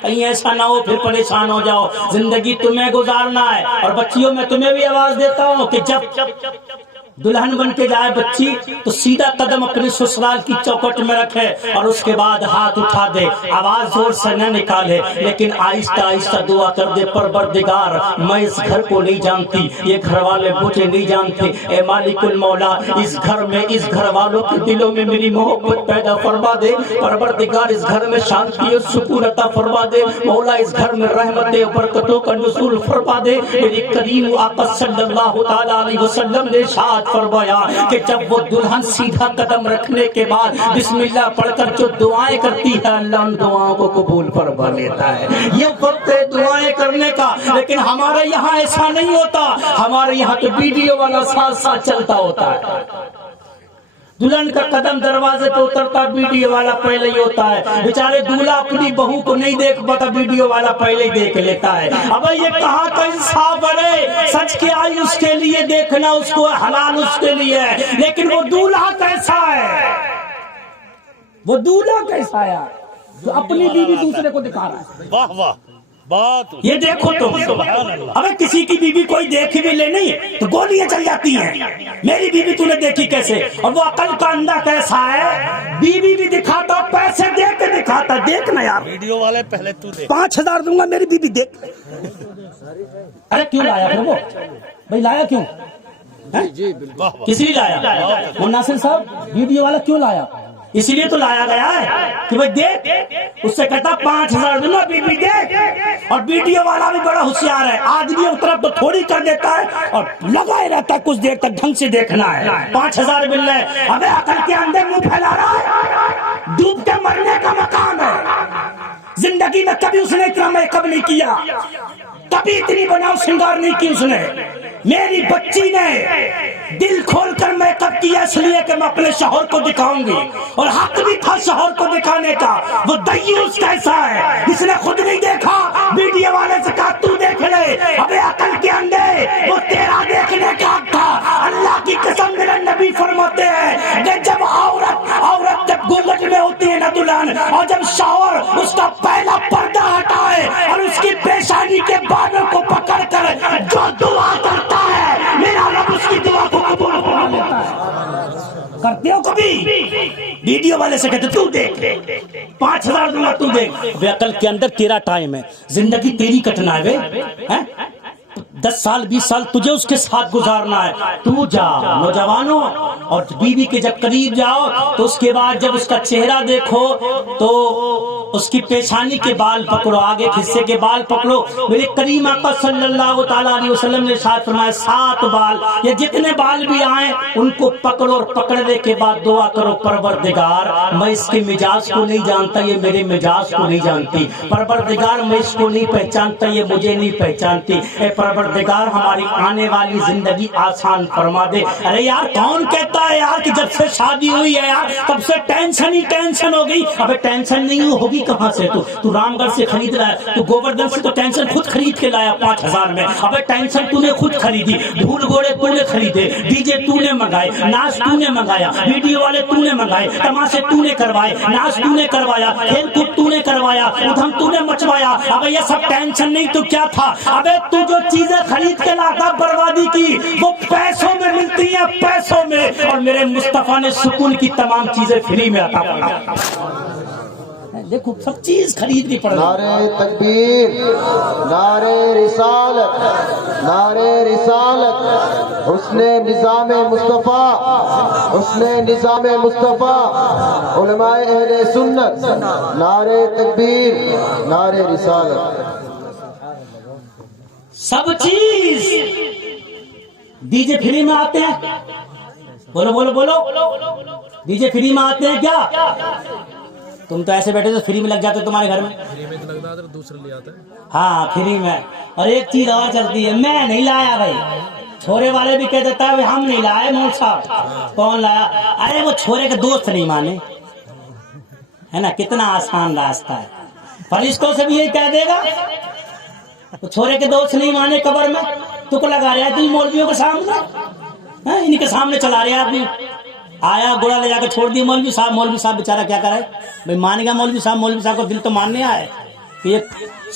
کہیں ایسا نہ ہو پھر پریشان ہو جاؤ. زندگی تمہیں گزارنا ہے. اور بچیوں میں تمہیں بھی آواز دیتا ہوں کہ جب دلہن بن کے جائے بچی تو سیدھا قدم اپنے سسرال کی چوکھٹ میں رکھے اور اس کے بعد ہاتھ اٹھا دے. آواز زور سے نہ نکالے لیکن آہستہ آہستہ دعا کر دے، پروردگار میں اس گھر کو نہیں جانتی، یہ گھر والے مجھے نہیں جانتے، اے مالک المولا اس گھر میں، اس گھر والوں کے دلوں میں میری محبت پیدا فرما دے. پروردگار اس گھر میں شانتی اور سکون عطا فرما دے. مولا اس گھر میں رحمت و برکتوں کا نزول فرما دے. میری کریم آقا صلی اللہ تعالی علیہ وسلم نے ارشاد فرمایا کہ جب وہ دلہن سیدھا قدم رکھنے کے بعد بسم اللہ پڑھ کر جو دعائیں کرتی ہے، اللہ ان دعاؤں کو قبول فرما لیتا ہے. یہ وقت ہے دعائیں کرنے کا، لیکن ہمارے یہاں ایسا نہیں ہوتا. ہمارے یہاں تو ویڈیو والا ساتھ ساتھ چلتا ہوتا ہے. دلہن کا قدم دروازے پہ اترتا ویڈیو والا پہلے ہی ہوتا ہے. بیچارے دولہا اپنی بہو کو نہیں دیکھ پاتا، ویڈیو والا پہلے ہی دیکھ لیتا ہے. اب یہ کہاں کا انصاف ہے؟ سچ کی آئی اس کے لیے دیکھنا، اس کو حلال اس کے لیے ہے، لیکن وہ دولہا کیسا ہے، وہ دولہا کیسا ہے جو اپنی بیوی دوسرے کو دکھا رہا ہے. واہ واہ بات. یہ دیکھو تم، اگر کسی کی بیوی کوئی دیکھ بھی لے نہیں تو گولیاں چل جاتی ہیں. میری بیوی تو نے دیکھی کیسے؟ اور وہ عقل کا اندھا کیسا ہے، بیوی بھی دکھاتا، پیسے دے کے دکھاتا. دیکھنا یار، ویڈیو والے پہلے تو دیکھ. 5000 دوں گا میری بیوی دیکھ. ارے کیوں لایا پھر وہ بھائی، لایا کیوں؟ کس لیے لایا ناصر صاحب؟ ویڈیو والا کیوں لایا؟ اسی لیے تو لایا گیا ہے کہ بھائی دیکھ. اس سے کہتا 5000 دوں گا بیوی دیکھ. اور ویڈیو والا بھی بڑا ہوشیار ہے، آدمی ایک طرف تو تھوڑی کر دیتا ہے اور لگا ہی رہتا ہے کچھ دیر تک ڈھنگ سے دیکھنا ہے. 5000 مل رہے، ابے عقل کے اندر منہ پھیلا رہا ہے، ڈوب کے مرنے کا مقام ہے. زندگی میں کبھی اس نے اتنا میک اپ نہیں کیا، کبھی اتنی بناؤ سنگار نہیں کی اس نے. میری بچی نے دل کھول کر میک اپ کیا اس لیے کہ میں اپنے شوہر کو دکھاؤں گی، اور حق بھی تھا شوہر کو دکھانے کا. وہ دیوس کیسا ہے، اس نے خود نہیں دیکھا، ویڈیو والے سے کہا تو دیکھ لے. ابے عقل کے اندر وہ تیرا دیکھنے کا حق تھا. اللہ کی قسم میرا نبی فرماتے ہیں کہ جب عورت جب گھونگھٹ میں ہوتی ہے نا دلہن، اور جب شوہر اس کا پہلا پردہ ہٹائے اور اس کی پیشانی کے بالوں کو پکڑ کر جو دعا کرتا ہے، میرا رب اس کی دعا کو قبول فرما لیتا ہے. کرتے ہو کبھی؟ ویڈیو والے سے کہتے تو دیکھ، 5000 دوں گا تو دیکھ. بے عقل کے اندر تیرا ٹائم ہے، زندگی تیری کٹنا ہے. 10 سال 20 سال تجھے اس کے ساتھ گزارنا ہے. تو جا نوجوانوں، اور بیوی کے جب قریب جاؤ تو اس کے بعد جب اس کا چہرہ دیکھو تو اس کی پیشانی کے بال پکڑو، آگے حصے کے بال پکڑو. میرے کریم آقا صلی اللہ تعالی علیہ وسلم نے ارشاد فرمایا 7 بال یا جتنے بال بھی آئیں ان کو پکڑو، اور پکڑنے کے بعد دعا کرو پروردگار میں اس کے مزاج کو نہیں جانتا، یہ میرے مزاج کو نہیں جانتی. پروردگار میں اس کو نہیں پہچانتا، یہ مجھے نہیں پہچانتی. اے پروردگار پروردگار ہماری آنے والی زندگی آسان فرما دے. ارے یار کون کہتا ہے یار کہ جب سے شادی ہوئی ہے یار تب سے ٹینشن ہی ٹینشن ہو گئی؟ ابے ٹینشن نہیں ہوگی کہاں سے؟ تو رام گڑھ سے خرید رہا ہے، تو گوبردھن سے تو ٹینشن خود خرید کے لایا 5000 میں. ابے ٹینشن تو نے خود خریدی، دھول گوڑے تو نے خریدے، ڈی جے تو نے منگائے، ناچ تو نے منگایا، ویڈیو والے تو نے منگائے، تماشے تو نے کروائے، ناچ تو نے کروایا، کھیل کود تو نے کروایا، ادھم تو نے مچوایا. ابے یہ سب ٹینشن نہیں تو کیا تھا؟ ابے تو جو چیزیں خرید کے لاتا بربادی کی وہ پیسوں میں ملتی ہیں، پیسوں میں. اور میرے مصطفیٰ نے سکون کی تمام چیزیں فری میں عطا فرمائی. دیکھو سب چیز خریدنی پڑ رہی. نعرے تکبیر، نعرے رسالت، نعرے رسالت، حسن نظام مصطفیٰ، حسن نظام مصطفیٰ، علماء اہل سنت، نعرے تکبیر، نعرے رسالت. سب چیز ڈی جے فری میں آتے ہیں. بولو بولو بولو، ڈی جے فری میں آتے ہیں کیا؟ تم تو ایسے بیٹھے تو فری میں لگ جاتے تمہارے گھر میں. فری میں تو لگتا ہے دوسرے لے آتے ہیں. ہاں فری میں. اور ایک چیز اور چلتی ہے، میں نہیں لایا بھائی. چھوڑے والے بھی کہہ دیتا ہے ہم نہیں لائے مول صاحب. کون لایا؟ ارے وہ چھوڑے کے دوست نہیں مانے، ہے نا. کتنا آسان راستہ ہے. فرشتوں سے بھی یہی کہہ دے گا. چھوڑے کے دوست نہیں مانے قبر میں تو کو لگا رہا ہے تم مولویوں کے سامنے، ان کے سامنے چلا رہے آدمی. آیا گوڑا لے جا کے چھوڑ دی مولوی صاحب بیچارہ کیا کرے بھائی؟ مان گیا مولوی صاحب کو دل تو ماننے آئے کہ یہ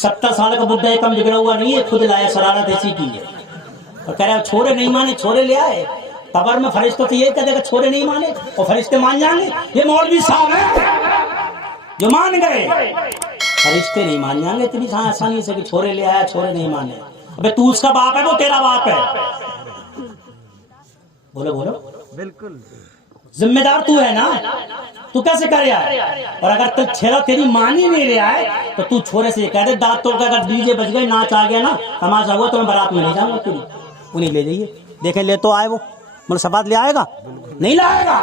70 سال کا بڈھا کم بگڑا ہوا نہیں ہے، خود لایا شرارت ایسی کی ہے. اور کہہ رہا ہے چھوڑے نہیں مانے، چھوڑے لے آئے. قبر میں فرشتوں سے یہ کہہ دے گا چھوڑے نہیں مانے، اور فرشتے مان جائیں گے یہ مولوی صاحب ہیں جو مان گئے. فرشتے نہیں مان جائیں گے اتنی آسانی سے کہ چھوڑے لے آیا چھوڑے نہیں مانے. ابے تو اس کا باپ ہے وہ تیرا باپ ہے. بولو بولو بالکل. ذمہ دار تو ہے نا، تو کیسے کر رہا ہے؟ اور اگر تو چھیڑا تیری مانی نہیں رہا ہے تو تو چھوڑے سے یہ کہہ دے دانت توڑ کے اگر ڈی جے بج گئے ناچ آ گیا نا تماشا ہوا تو میں بارات میں نہیں جاؤں گا تیری. انہیں لے جائیے دیکھیں لے تو آئے وہ مرسبات لے آئے گا نہیں لائے گا.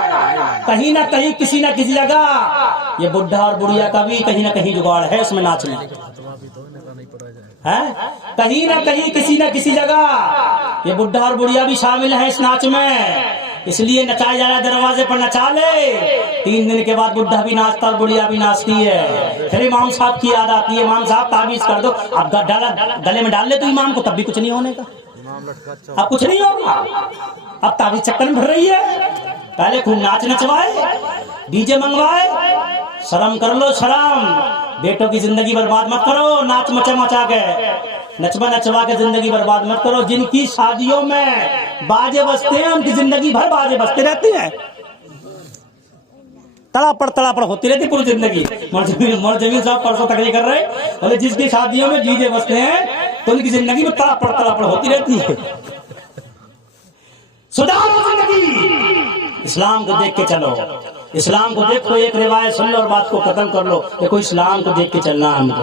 کہیں نہ کہیں کسی نہ کسی جگہ یہ بڈھا اور بڑھیا کا بھی کہیں نہ کہیں جگاڑ ہے اس میں ناچنے. کہیں نہ کہیں کسی نہ کسی جگہ یہ بڈھا اور بڑھیا بھی شامل ہے اس ناچ میں. اس لیے نچایا جا رہا ہے دروازے پر نچا لے. 3 دن کے بعد بڈھا بھی ناچتا اور بڑھیا بھی ناچتی ہے. پھر امام صاحب کی یاد آتی ہے، امام صاحب تعویذ کر دو. اب گلے میں ڈال لے تو امام کو تب بھی کچھ نہیں ہونے کا، اب کچھ نہیں ہوگا. اب تعویذ چکر میں پھر رہی ہے. پہلے خوب ناچ نچوائے، ڈی جے منگوائے. شرم کر لو شرم. بیٹوں کی زندگی برباد مت کرو ناچ مچا کے، نچوا نچوا کے زندگی برباد مت کرو. جن کی شادیوں میں باجے بجتے ہیں ان کی زندگی بھر باجے بجتے رہتے ہیں. تڑا پڑ ہوتی رہتی پوری زندگی. مولوی صاحب پرسوں تقریر کر رہے بولے جس کی شادیوں میں ڈی جے بجتے ہیں تو ان کی زندگی میں تڑا پڑ ہوتی رہتی ہے. سدھارو زندگی. اسلام کو دیکھ کے چلو. اسلام کو دیکھو، ایک روایت سن لو اور بات کو ختم کر لو. دیکھو اسلام کو دیکھ کے چلنا ہے ہم کو.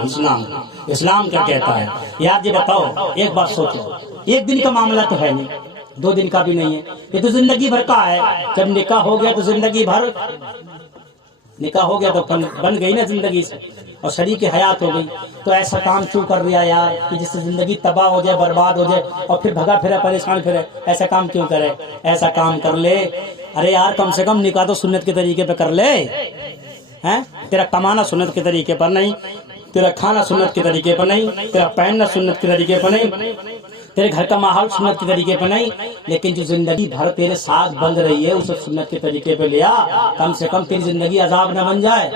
اسلام کیا کہتا ہے یاد یہ بتاؤ. ایک بات سوچو، ایک دن کا معاملہ تو ہے نہیں، 2 دن کا بھی نہیں ہے، یہ تو زندگی بھر کا ہے. جب نکاح ہو گیا تو زندگی بھر، نکاح ہو گیا تو بن گئی نا زندگی سے، اور شریک حیات ہو گئی. تو ایسا کام کیوں کر رہا یار کہ جس سے زندگی تباہ ہو جائے، برباد ہو جائے، اور پھر بھگا پھرا پریشان پھرے. ایسا کام کیوں کرے؟ ایسا کام کر لے. ارے یار کم سے کم نکاح تو سنت کے طریقے پہ کر لے. تیرا کمانا سنت کے طریقے پر نہیں، تیرا کھانا سنت کے طریقے پر نہیں، تیرا پہننا سنت کے طریقے پر نہیں، تیرے گھر کا ماحول سنت کے طریقے پر نہیں. لیکن جو زندگی بھر تیرے ساتھ بند رہی ہے اسے سنت کے طریقے پہ لیا. کم سے کم تیری زندگی عذاب نہ بن جائے.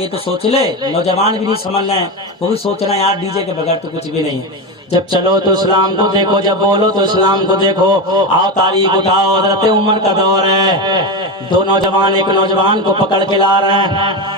یہ تو سوچ لے. نوجوان بھی نہیں سمجھ رہے ہیں، وہ بھی سوچ رہے ہیں یار ڈی جے کے بغیر تو کچھ بھی نہیں ہے. جب چلو تو اسلام کو دیکھو، جب بولو تو اسلام کو دیکھو. آؤ تاریخ اٹھاؤ، حضرت عمر کا دور ہے. 2 نوجوان ایک نوجوان کو پکڑ کے لا رہے ہیں.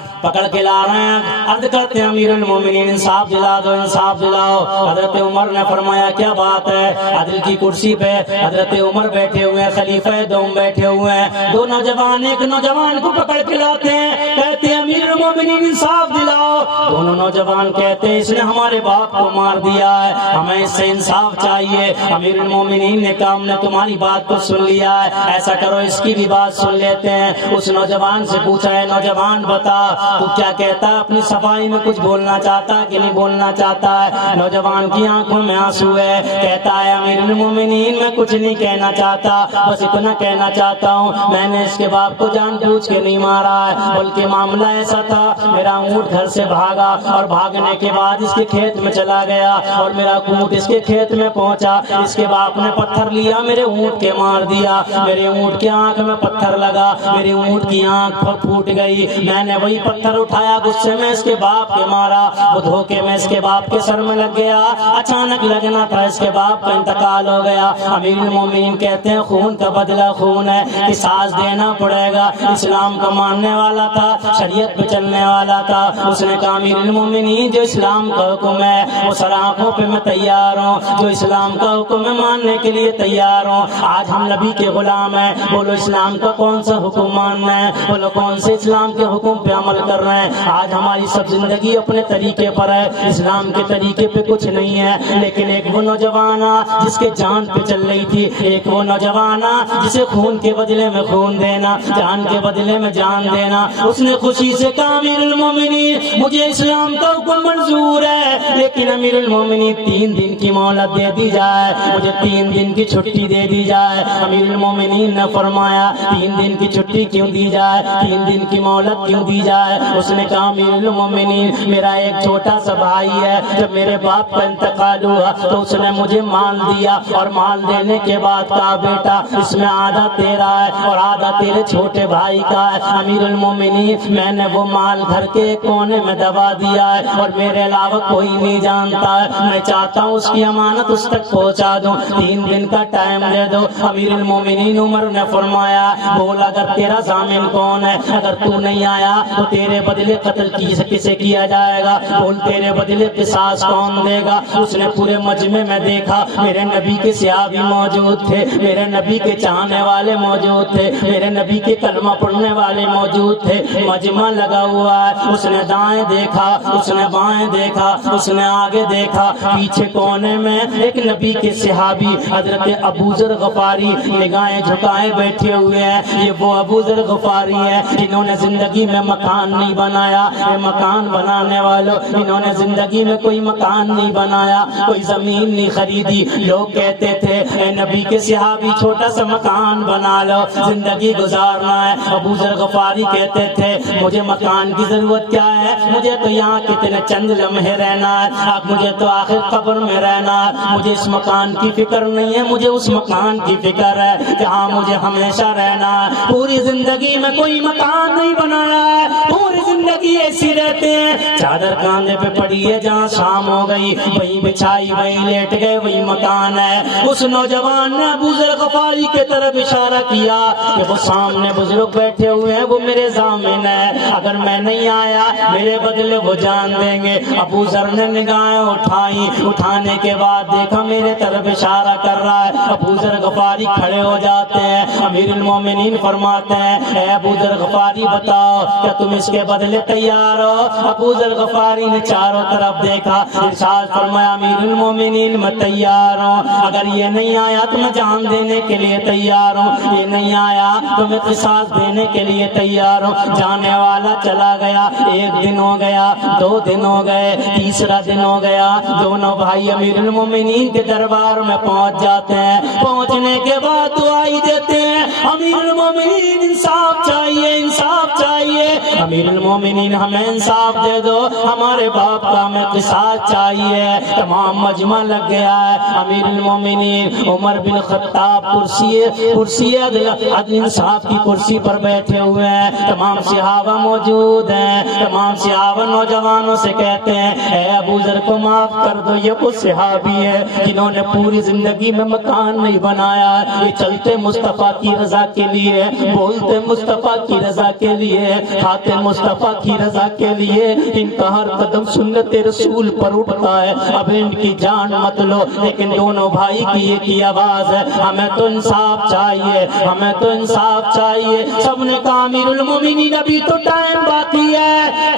عرض کرتے ہیں امیر المومنین انصاف دلا دو، انصاف دلاؤ. حضرت عمر نے فرمایا کیا بات ہے؟ عدل کی کرسی پہ حضرت عمر بیٹھے ہوئے ہیں، خلیفہ دوم بیٹھے ہوئے ہیں. 2 نوجوان ایک نوجوان کو پکڑ کے لاتے ہیں، کہتے ہیں امیر المومنین انصاف دلاؤ. دونوں نوجوان کہتے ہیں اس نے ہمارے باپ کو مار دیا ہے, ہمیں اس سے انصاف چاہیے. امیر المومنین نے کہا ہم نے تمہاری بات کو سن لیا ہے, ایسا کرو اس کی بھی بات سن لیتے ہیں. اس نوجوان سے پوچھا ہے نوجوان بتا تو کیا کہتا ہے, اپنی صفائی میں کچھ بولنا چاہتا ہے کہ نہیں بولنا چاہتا ہے. نوجوان کی آنکھوں میں آنسو ہے, کہتا ہے امیر المومنین میں کچھ نہیں کہنا چاہتا, بس اتنا کہنا چاہتا ہوں میں نے اس کے باپ کو جان بوجھ کے نہیں مارا ہے, بلکہ معاملہ ایسا تھا میرا اونٹ گھر سے بھاگا اور بھاگنے کے بعد اس کے کھیت میں چلا گیا اور میرا اونٹ اس کے کھیت میں پہنچا. اس کے باپ نے پتھر لیا میرے اونٹ کے مار دیا, میرے اونٹ کے آنکھ میں پتھر لگا, میرے اونٹ کی آنکھ پھوٹ گئی. میں نے وہی پتھر اٹھایا, غصے میں اس کے باپ کے مارا, وہ دھوکے میں اس کے باپ کے سر میں لگ گیا. اچانک لگنا تھا اس کے باپ کا انتقال ہو گیا. امیر المومنین کہتے ہیں خون کا بدلہ خون ہے, قصاص دینا پڑے گا. اسلام کا ماننے والا تھا, شریعت پہ چلنے والا تھا. اس نے کہا امیر المومنین جو اسلام کا حکم ہے وہ سر آنکھوں پہ میں تیار ہوں, جو اسلام کا حکم ہے ماننے کے لیے تیار ہوں. آج ہم نبی کے غلام ہیں, بولو اسلام کا کون سا حکم ماننا ہے, بولو کون سے اسلام کے حکم پہ عمل کر رہے ہیں. آج ہماری سب زندگی اپنے طریقے پر ہے, اسلام کے طریقے پہ کچھ نہیں ہے. لیکن ایک وہ نوجوان جس کے جان پہ چل رہی تھی, ایک وہ نوجوان جسے خون کے بدلے میں خون دینا, جان کے بدلے میں جان دینا, اس نے خوشی سے کہا امیر المومنین مجھے اسلام کا حکم منظور ہے, لیکن امیر المومنین 3 دن کی مہلت دے دی جائے, مجھے 3 دن کی چھٹی دے دی جائے. امیر المومنین نے فرمایا 3 دن کی چھٹی کیوں دی جائے, 3 دن کی مہلت کیوں دی جائے. اس نے کہا امیر المومنین میرا ایک چھوٹا سا بھائی ہے, جب میرے باپ کا انتقال ہوا تو اس نے مجھے مال دیا, اور مال دینے کے بعد کہا بیٹا اس میں آدھا تیرا ہے اور آدھا تیرے چھوٹے بھائی کا ہے. امیر المومنین میں نے وہ مال گھر کے کونے میں دبا دیا ہے اور میرے علاوہ کوئی نہیں جانتا ہے, میں چاہتا ہوں اس کی امانت اس تک پہنچا دوں, 3 دن کا ٹائم دے دو. امیر المومنین عمر نے فرمایا بول اگر تیرا ضامن کون ہے, اگر تو نہیں آیا تو تیرے بدلے قتل کسے کیا جائے گا, بول تیرے بدلے قصاص کون دے گا. اس نے پورے مجمع میں دیکھا میرے نبی کے صحابی موجود تھے, میرے نبی کے چاہنے والے موجود تھے, میرے نبی کے کلمہ پڑھنے والے موجود تھے, مجمع لگا ہوا ہے. اس نے دائیں دیکھا, اس نے بائیں دیکھا, اس نے آگے دیکھا, پیچھے کونے میں ایک نبی کے صحابی حضرت ابو ذر غفاری نگاہیں جھکائے بیٹھے ہوئے ہیں. یہ وہ ابو ذر غفاری ہیں جنہوں نے زندگی میں مکان نہیں بنایا, یہ مکان بنانے والوں انہوں نے زندگی میں کوئی مکان نہیں بنایا, کوئی زمین نہیں خریدی. لوگ کہتے تھے اے نبی کے صحابی چھوٹا سا مکان بنا لو, زندگی گزارنا ہے. ابو ذر غفاری کہتے تھے مجھے مکان کی ضرورت کیا ہے, مجھے تو یہاں کتنے چند لمحے رہنا ہے, اب مجھے تو آخر قبر میں رہنا ہے, مجھے اس مکان کی فکر نہیں ہے, مجھے اس مکان کی فکر ہے جہاں مجھے ہمیشہ رہنا ہے. پوری زندگی میں کوئی مکان نہیں بنایا ہے, پوری زندگی ایسی رہتے ہیں, چادر کاندھے پہ پڑی ہے, جہاں شام ہو گئی وہیں بچھائی وہیں لیٹ گئے وہی مکان ہے. اس نوجوان نے ابو ذر غفاری کے طرف اشارہ کیا کہ وہ سامنے بزرگ بیٹھے ہوئے ہیں, وہ میرے ضامن ہے, اگر میں نہیں آیا میرے بدلے وہ جان دیں گے. ابو ذر نے نگاہیں اٹھائی, اٹھانے کے بعد دیکھا میرے طرف اشارہ کر رہا ہے. ابو ذر غفاری کھڑے ہو جاتے ہیں. امیر المومنین فرماتے ہیں اے ابو ذر غفاری بتاؤ کیا تم اس کے بدلے تیار ہو. ابو ذر غفاری نے چاروں طرف دیکھا, ارشاد فرمایا امیر المومنین میں تیار ہوں, اگر یہ نہیں آیا تو میں جان دینے کے لیے تیار ہوں, یہ نہیں آیا تو میں قصاص دینے کے لیے تیار ہوں. جانے والا چلا گیا, 1 دن ہو گیا, 2 دن ہو گئے, تیسرا دن ہو گیا. دونوں بھائی امیر المومنین کے دربار میں پہنچ جاتے ہیں. پہنچنے کے بعد دعائی دیتے ہیں امیر المومنین انصاف چاہیے, انصاف چاہیے, امیر المومنین ہمیں انصاف دے دو, ہمارے باپ کا ہمیں قصاص چاہیے. تمام مجمع لگ گیا ہے. امیر المومنین عمر بن خطاب کرسی عدل انصاف کی کرسی پر بیٹھے ہوئے ہیں. تمام صحابہ موجود ہیں. تمام صحابہ نوجوانوں سے کہتے ہیں اے ابو ذر کو معاف کر دو, یہ وہ صحابی ہے جنہوں نے پوری زندگی میں مکان نہیں بنایا, یہ چلتے مصطفیٰ کی رضا کے لیے, بولتے مصطفیٰ کی رضا کے لیے, کھاتے مصطفیٰ کی رضا کے لیے, ان کا ہر قدم سنت رسول پر اٹھتا ہے. اب ان کی جان مت لو, لیکن دونوں بھائی کی ایک ہی آواز ہے ہمیں تو انصاف چاہیے, ہمیں تو انصاف چاہیے. سب نے کہا امیر المومنین ابھی تو ٹائم باقی ہے,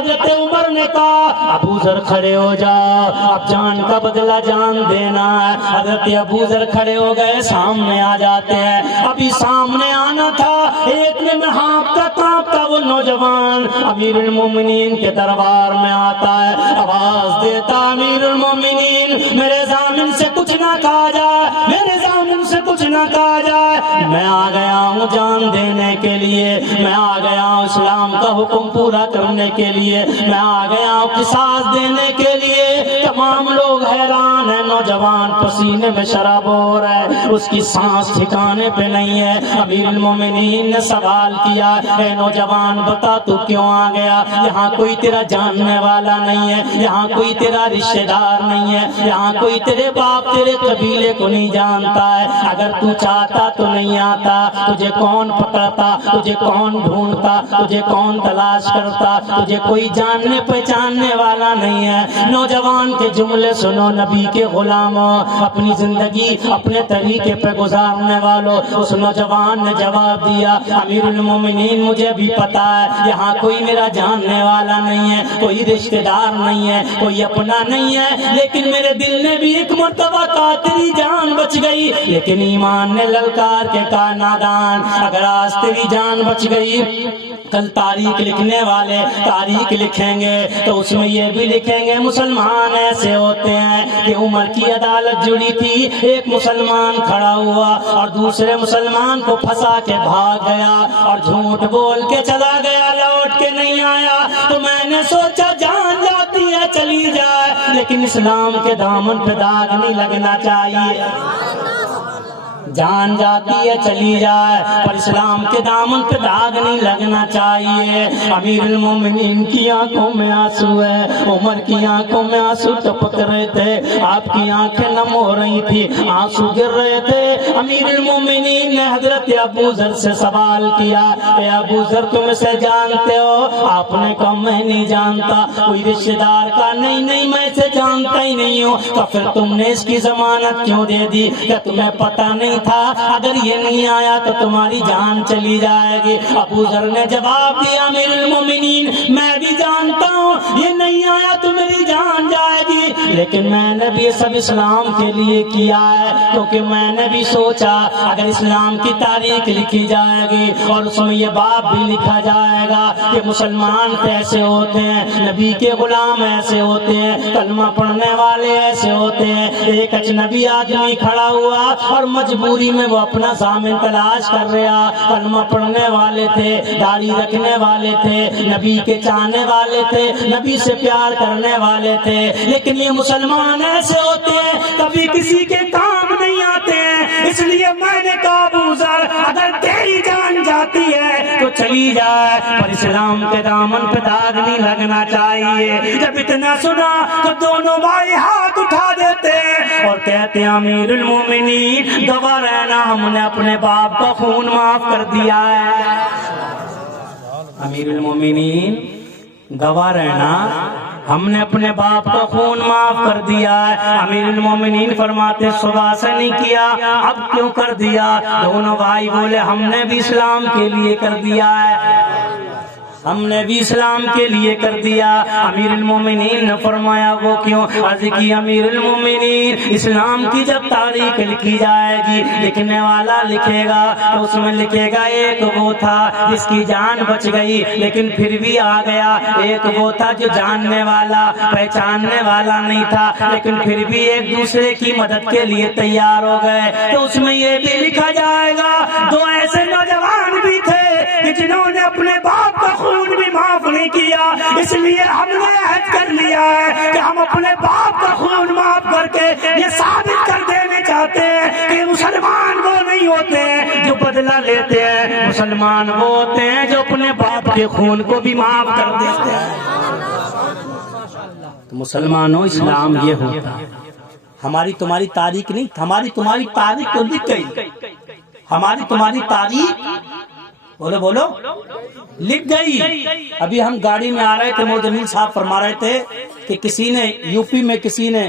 حضرت عمر نے کہا ابو ذر کھڑے ہو جاؤ، اب جان کا بدلہ جان دینا ہے۔ حضرت ابو ذر کھڑے ہو گئے، سامنے آ جاتے ہیں۔ ابھی سامنے آنا تھا، ایک میں ہانپتا کانپتا وہ نوجوان امیر المومنین کے دربار میں آتا ہے، آواز دیتا امیر المومنین میرے ضامن سے کچھ نہ کہا جائے، میرے ضامن سے کچھ نہ کہا جائے، میں آ گیا ہوں جان دینے کے لیے، میں آ گیا ہوں اسلام کا حکم پورا کرنے کے لیے، میں آ گیا ہوں قصاص دینے کے لیے۔ تمام لوگ حیران ہیں، نوجوان پسینے میں شراب ہو رہا ہے، اس کی سانس ٹھکانے پہ نہیں ہے۔ امیر المومنین نے سوال کیا اے نوجوان بتا تو کیوں آ گیا؟ یہاں کوئی تیرا جاننے والا نہیں ہے، یہاں کوئی تیرا رشتہ دار نہیں ہے، یہاں کوئی تیرے باپ تیرے قبیلے کو نہیں جانتا ہے، اگر تو چاہتا تو نہیں آتا، تجھے کون پکڑتا، تجھے کون ڈھونڈتا، تجھے کون تلاش کرتا، تجھے کوئی جاننے پہچاننے والا نہیں ہے۔ نوجوان کے جملے سنو، نبی کے غلاموں، اپنی زندگی اپنے طریقے پہ گزارنے والوں۔ اس نوجوان نے جواب دیا امیر المومنین مجھے بھی پتا ہے یہاں کوئی میرا جاننے والا نہیں ہے، کوئی رشتہ دار نہیں ہے، کوئی اپنا نہیں ہے، لیکن میرے دل نے بھی ایک مرتبہ کہا تیری جان بچ گئی، لیکن ایمان نے للکار کے کہا نادان اگر آج تیری جان بچ گئی کل تاریخ لکھنے والے تاریخ لکھیں گے تو اس میں یہ بھی لکھیں گے مسلمان ایسے ہوتے ہیں کہ عمر کی عدالت جڑی تھی، ایک مسلمان کھڑا ہوا اور دوسرے مسلمان کو پھنسا کے بھاگ گیا اور جھوٹ بول کے چلا گیا، لوٹ کے نہیں آیا، تو میں نے سوچا جان جاتی ہے چلی جائے لیکن اسلام کے دامن پہ داغ نہیں لگنا چاہیے، جان جاتی ہے چلی جائے پر اسلام کے دامن پہ داغ نہیں لگنا چاہیے۔ امیر المومنین کی آنکھوں میں آنسو ہے، عمر کی آنکھوں میں آنسو ٹپک رہے تھے، آپ کی آنکھیں نم ہو رہی تھی، آنسو گر رہے تھے۔ امیر المومنین نے حضرت ابو ذر سے سوال کیا اے ابو ذر تم اسے جانتے ہو؟ آپ نے کہا میں نہیں جانتا، کوئی رشتہ دار کا نہیں میں اسے جانتا ہی نہیں ہوں۔ تو پھر تم نے اس کی ضمانت کیوں دے دی؟ کہ تمہیں پتہ نہیں تھا اگر یہ نہیں آیا تو تمہاری جان چلی جائے گی؟ ابو ذر نے جواب دیا امیر المومنین میں بھی جانتا ہوں یہ نہیں آیا تو میری جان جائے گی، لیکن میں نے بھی یہ سب اسلام کے لیے کیا ہے، کیونکہ میں نے بھی سوچا اگر اسلام کی تاریخ لکھی جائے گی اور اس میں یہ باب بھی لکھا جائے گا کہ مسلمان کیسے ہوتے ہیں، نبی کے غلام ایسے ہوتے ہیں، کلمہ پڑھنے والے ایسے ہوتے ہیں۔ ایک اجنبی آدمی کھڑا ہوا اور مجبوری میں وہ اپنا ضامن تلاش کر رہا، کلمہ پڑھنے والے تھے، داڑھی رکھنے والے تھے، نبی کے چاہنے والے تھے، نبی سے پیار کرنے والے تھے، لیکن یہ مسلمان ایسے ہوتے ہیں کبھی کسی کے کام نہیں آتے ہیں۔ اس لیے میں نے کہا ابو ذر اگر تیری جان جاتی ہے تو چلی جائے پر اسلام کے دامن پہ داغ نہیں لگنا چاہیے۔ جب اتنا سنا تو دونوں بھائی ہاتھ اٹھا دیتے اور کہتے ہیں امیر المومنین گواہ رہنا ہم نے اپنے باپ کا خون معاف کر دیا ہے۔ امیر المومنین گواہ رہنا ہم نے اپنے باپ کا خون معاف کر دیا ہے۔ امیر المومنین فرماتے صبح سے نہیں کیا اب کیوں کر دیا؟ دونوں بھائی بولے ہم نے بھی اسلام کے لیے کر دیا ہے، ہم نے بھی اسلام کے لیے کر دیا۔ امیر المومنین نے فرمایا وہ کیوں؟ عرض کی امیر المومنین اسلام کی جب تاریخ لکھی جائے گی لکھنے والا لکھے گا تو اس میں لکھے گا ایک وہ تھا جس کی جان بچ گئی لیکن پھر بھی آ گیا، ایک وہ تھا جو جاننے والا پہچاننے والا نہیں تھا لیکن پھر بھی ایک دوسرے کی مدد کے لیے تیار ہو گئے، تو اس میں یہ بھی لکھا جائے گا دو ایسے نوجوان بھی تھے جنہوں نے اپنے باپ کا خون بھی معاف نہیں کیا، اس لیے ہم نے عہد کر لیا ہے کہ ہم اپنے باپ کا خون معاف کر کے یہ ثابت کر دینے چاہتے ہیں کہ مسلمان وہ نہیں ہوتے ہیں جو بدلہ لیتے ہیں، مسلمان وہ ہوتے ہیں جو اپنے باپ کے خون کو بھی معاف کر دیتے ہیں۔ تو مسلمانوں اسلام یہ ہوتا ہے، ہماری تمہاری تاریخ نہیں، ہماری تمہاری تاریخ تو لکھ گئی، ہماری تمہاری تاریخ بولو لکھ گئی۔ ابھی ہم گاڑی میں آ رہے تھے، مودی صاحب فرما رہے تھے کہ کسی نے یو پی میں کسی نے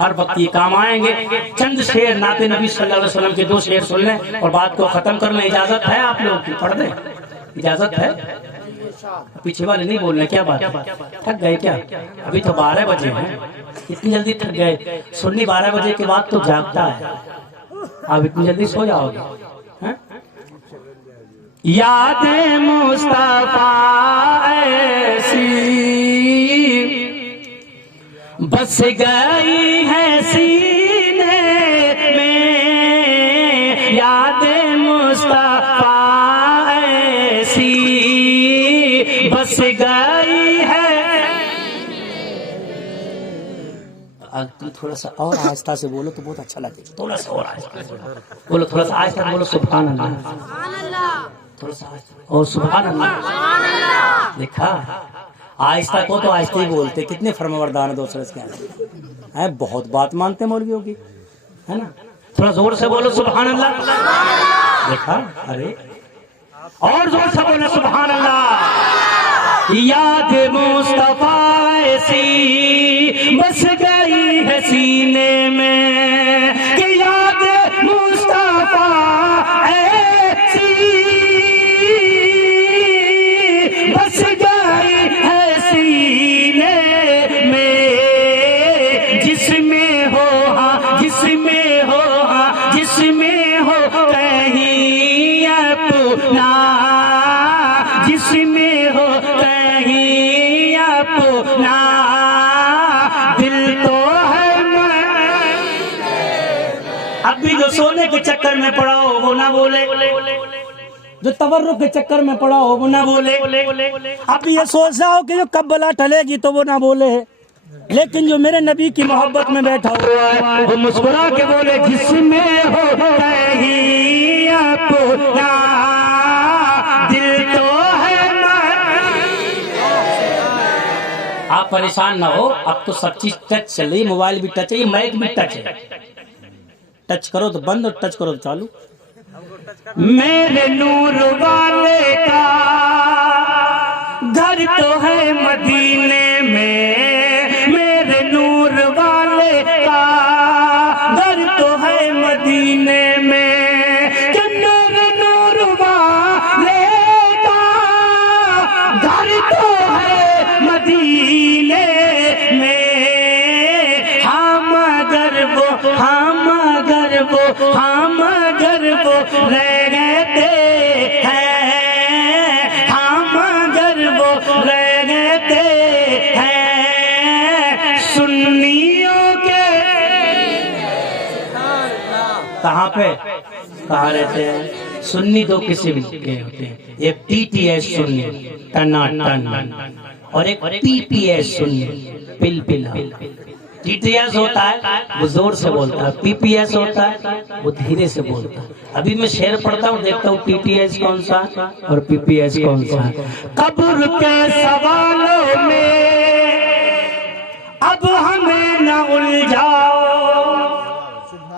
ہر وقت یہ کام آئیں گے. چند شعر نعت نبی صلی اللہ علیہ وسلم کے 2 شعر سن لیں اور بات کو ختم کر لیں. اجازت ہے آپ لوگوں کی؟ پڑھ دیں؟ اجازت ہے؟ پیچھے والے نہیں بول رہے. کیا بات ہے؟ تھک گئے کیا؟ ابھی تو 12 بجے ہیں. اتنی جلدی تھک گئے؟ سنی 12 بجے کے بعد تو جاگتا ہے. آپ اتنی جلدی سو جاؤ گے؟ یاد مصطفیٰ ایسی بس گئی ہے سینے میں، یاد مصطفیٰ ایسی بس گئی ہے. تم تھوڑا سا اور آہستہ سے بولو تو بہت اچھا لگے. تھوڑا سا اور آہستہ بولو، تھوڑا سا آہستہ بولو. سبحان اللہ. تھوڑا سا اور سبحان اللہ. دیکھا آہستہ کو تو آہستہ ہی بولتے. کتنے فرمانبردار ہیں دوسرے کے ہیں. بہت بات مانتے ہیں مولویوں کی، ہے نا. تھوڑا زور سے بولو سبحان اللہ. دیکھا ارے اور زور سے بولو سبحان اللہ. یاد مصطفیٰ ایسی بس گئی ہے سینے میں کہ یاد مصطفیٰ ایسی بس گئی ہے سینے میں، جس میں ہو ہاں جس میں ہو ہاں جس میں ہو کہیں اپنا، جس میں ہو کہیں اپنا دل تو ہے. اب بھی جو سونے کے چکر میں پڑا ہو وہ نہ بولے، جو تورک کے چکر میں پڑا ہو وہ نہ بولے. اب یہ سوچ رہا ہو کہ جو کب بلا ٹلے گی تو وہ نہ بولے، لیکن جو میرے نبی کی محبت میں بیٹھا ہوا ہے وہ مسکرا کے بولے جس میں ہو کہیں اپنا دل تو ہے. آپ پریشان نہ ہو، اب تو سب چیز ٹچ چل رہی ہے. موبائل بھی ٹچ ہے، یہ مائک بھی ٹچ ہے. ٹچ کرو تو بند اور ٹچ کرو تو چالو. میرے نور والے کا گھر تو ہے مدینے میں، میرے نور والے کا گھر تو ہے مدینے میں، کہ میرے نور والے کا گھر تو ہے مدینے میں. ہم اگر وہ رہ گئے ہیں، ہم اگر وہ رہ گئے ہیں سنیوں کے. کہاں پہ کہاں رہتے ہیں؟ سنی دو قسم کے ہوتے ہیں، ایک ٹی ٹی ایس سنی ٹنا ٹن اور ایک پی پی ایس سنی پل پلا. ٹی ٹی ایس ہوتا ہے وہ زور سے بولتا ہے، پی پی ایس ہوتا ہے وہ دھیرے سے بولتا ہے. ابھی میں شعر پڑھتا ہوں دیکھتا ہوں پی ٹی ایس کون سا اور پی پی ایس کون سا. قبر کے سوالوں میں اب ہمیں نہ الجھاؤ،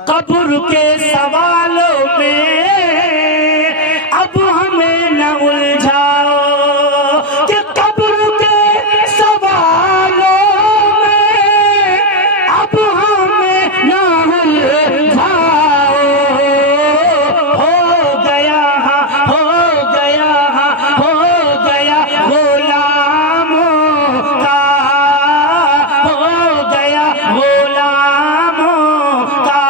قبر کے سوالوں میں اب ہمیں نہ الجھاؤ، کہ قبر کے سوالوں اب ہمیں نہ الجھاؤ. ہو گیا غلاموں کا، ہو گیا غلاموں کا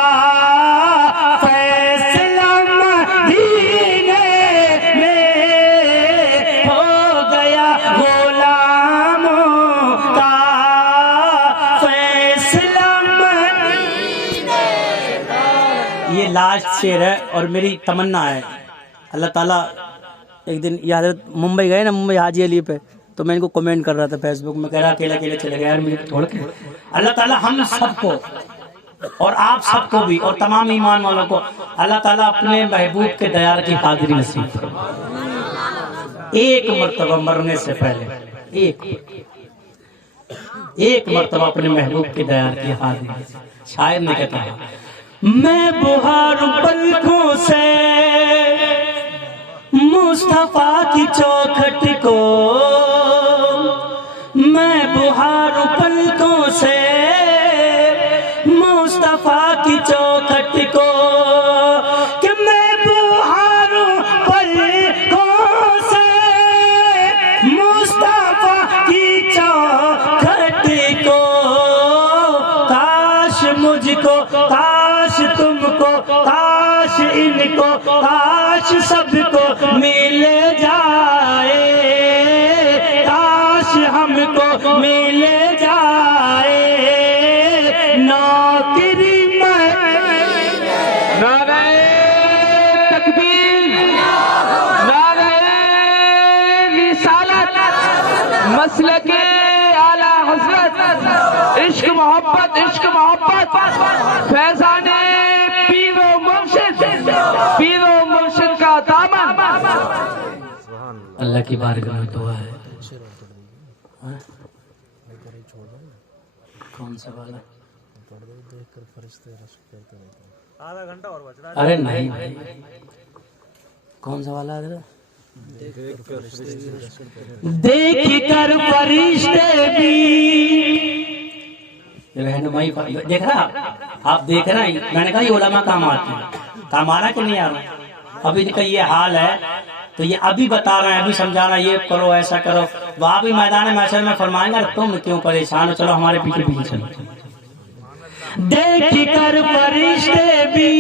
فیصلہ مدینے میں، ہو گیا غلاموں کا فیصلہ. یہ لاسٹ شعر ہے اور میری تمنا ہے اللہ تعالیٰ. ایک دن یہ حضرت ممبئی گئے نا، ممبئی حاجی علی پہ، تو میں ان کو کمنٹ کر رہا تھا فیس بک میں، کہہ رہا اکیلے اکیلے چلے گئے یار مجھے چھوڑ کے. اللہ تعالیٰ ہم سب کو اور آپ سب کو بھی اور تمام ایمان والوں کو اللہ تعالیٰ اپنے محبوب کے دیار کی حاضری نصیب فرمائے. ایک مرتبہ مرنے سے پہلے ایک مرتبہ اپنے محبوب کے دیار کی حاضری. شاعر نے کہتا ہے میں بہار پلکوں سے مصطفیٰ کی چوکھٹ کو، میں بہار پلکوں سے مصطفیٰ کی چوکھٹ کو کہ میں بہاروں پلکوں سے مصطفیٰ کی چوکھٹ کو. کاش مجھ کو، کاش تم کو، کاش ان کو، کاش سب کو مل جائے، کاش ہم کو مل جائے نوکری میں. نعرہ تکبیر، نعرہ رسالت، مسلک اعلی حضرت، عشق محبت، عشق محبت، فیضان پیر و مرشد، پیر و مرشد کا دامن. اللہ کی بارگاہ میں دعا ہے. کون سا والا؟ ارے نہیں بھائی، کون سا والا ہے؟ دیکھ کر فرشتے بھی رہنمائی. دیکھ رہا آپ دیکھ رہے ہیں، میں نے کہا یہ علماء کام آتے ہیں، کام آ رہا کہ نہیں آ رہا؟ ابھی کا یہ حال ہے تو یہ ابھی بتا رہے ہیں، ابھی سمجھا رہا ہے یہ کرو ایسا کرو. وہاں بھی میدان محشر میں فرمائیں گے تم کیوں پریشان ہو، چلو ہمارے پیچھے پیچھے چلو. دیکھ کر فرشتے بھی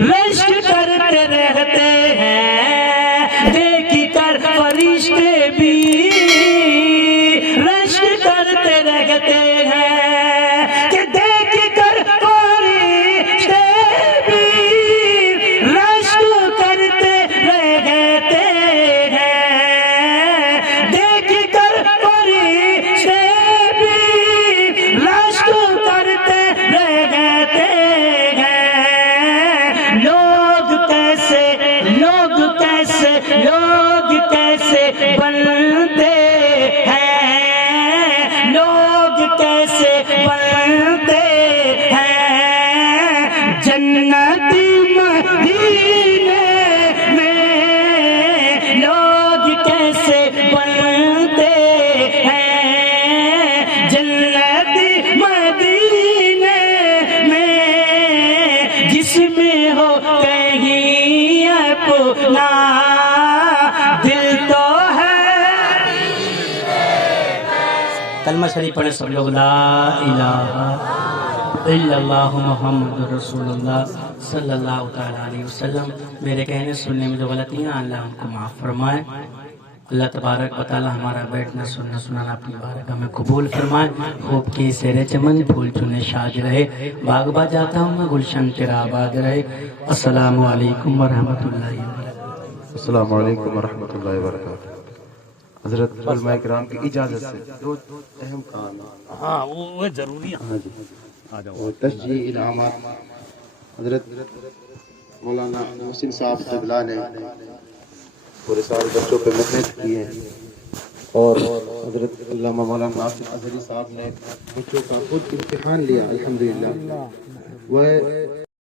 رشک کرتے رہتے ہیں، دیکھ کر فرشتے بھی رشک کرتے رہتے ہیں کہ دیکھ کر فرشتے بھی رشک کرتے رہتے ہیں، دیکھ کر فرشتے بھی رشک کرتے رہتے ہیں. لوگ کیسے بنتے ہیں، لوگ کیسے بنتے ہیں جنتی مدینے میں، لوگ کیسے بنتے ہیں جنتی مدینے میں، جس میں ہو کہیں اپنا دل تو ہے. کلمہ شریف پڑھے سب لوگ. لا الہ الا اللہ محمد رسول اللہ صلی اللہ تعالیٰ علیہ وسلم. میرے کہنے سننے میں جو غلطیاں اللہ ان کو معاف فرمائے. اللہ تبارک و تعالیٰ ہمارا بیٹھنا سننا سنانا اپنی بارگاہ میں قبول فرمائے. خوب کی سیر چمن پھول چنے شاد رہے، باغ با جاتا ہوں میں گلشن تیرا آباد رہے. السلام علیکم ورحمۃ اللہ وبرکاتہ. السلام علیکم ورحمۃ اللہ وبرکاتہ. حضرت علماء کرام کی اجازت سے دو اہم کام. ہاں وہ ضروری ہے. آ جاؤ. تشجیع انعامات حضرت مولانا محسن صاحب قبلہ نے پورے سال بچوں پہ محنت کی ہے، اور حضرت علامہ مولانا ناصر اظہری صاحب نے بچوں کا خود امتحان لیا. الحمدللہ وہ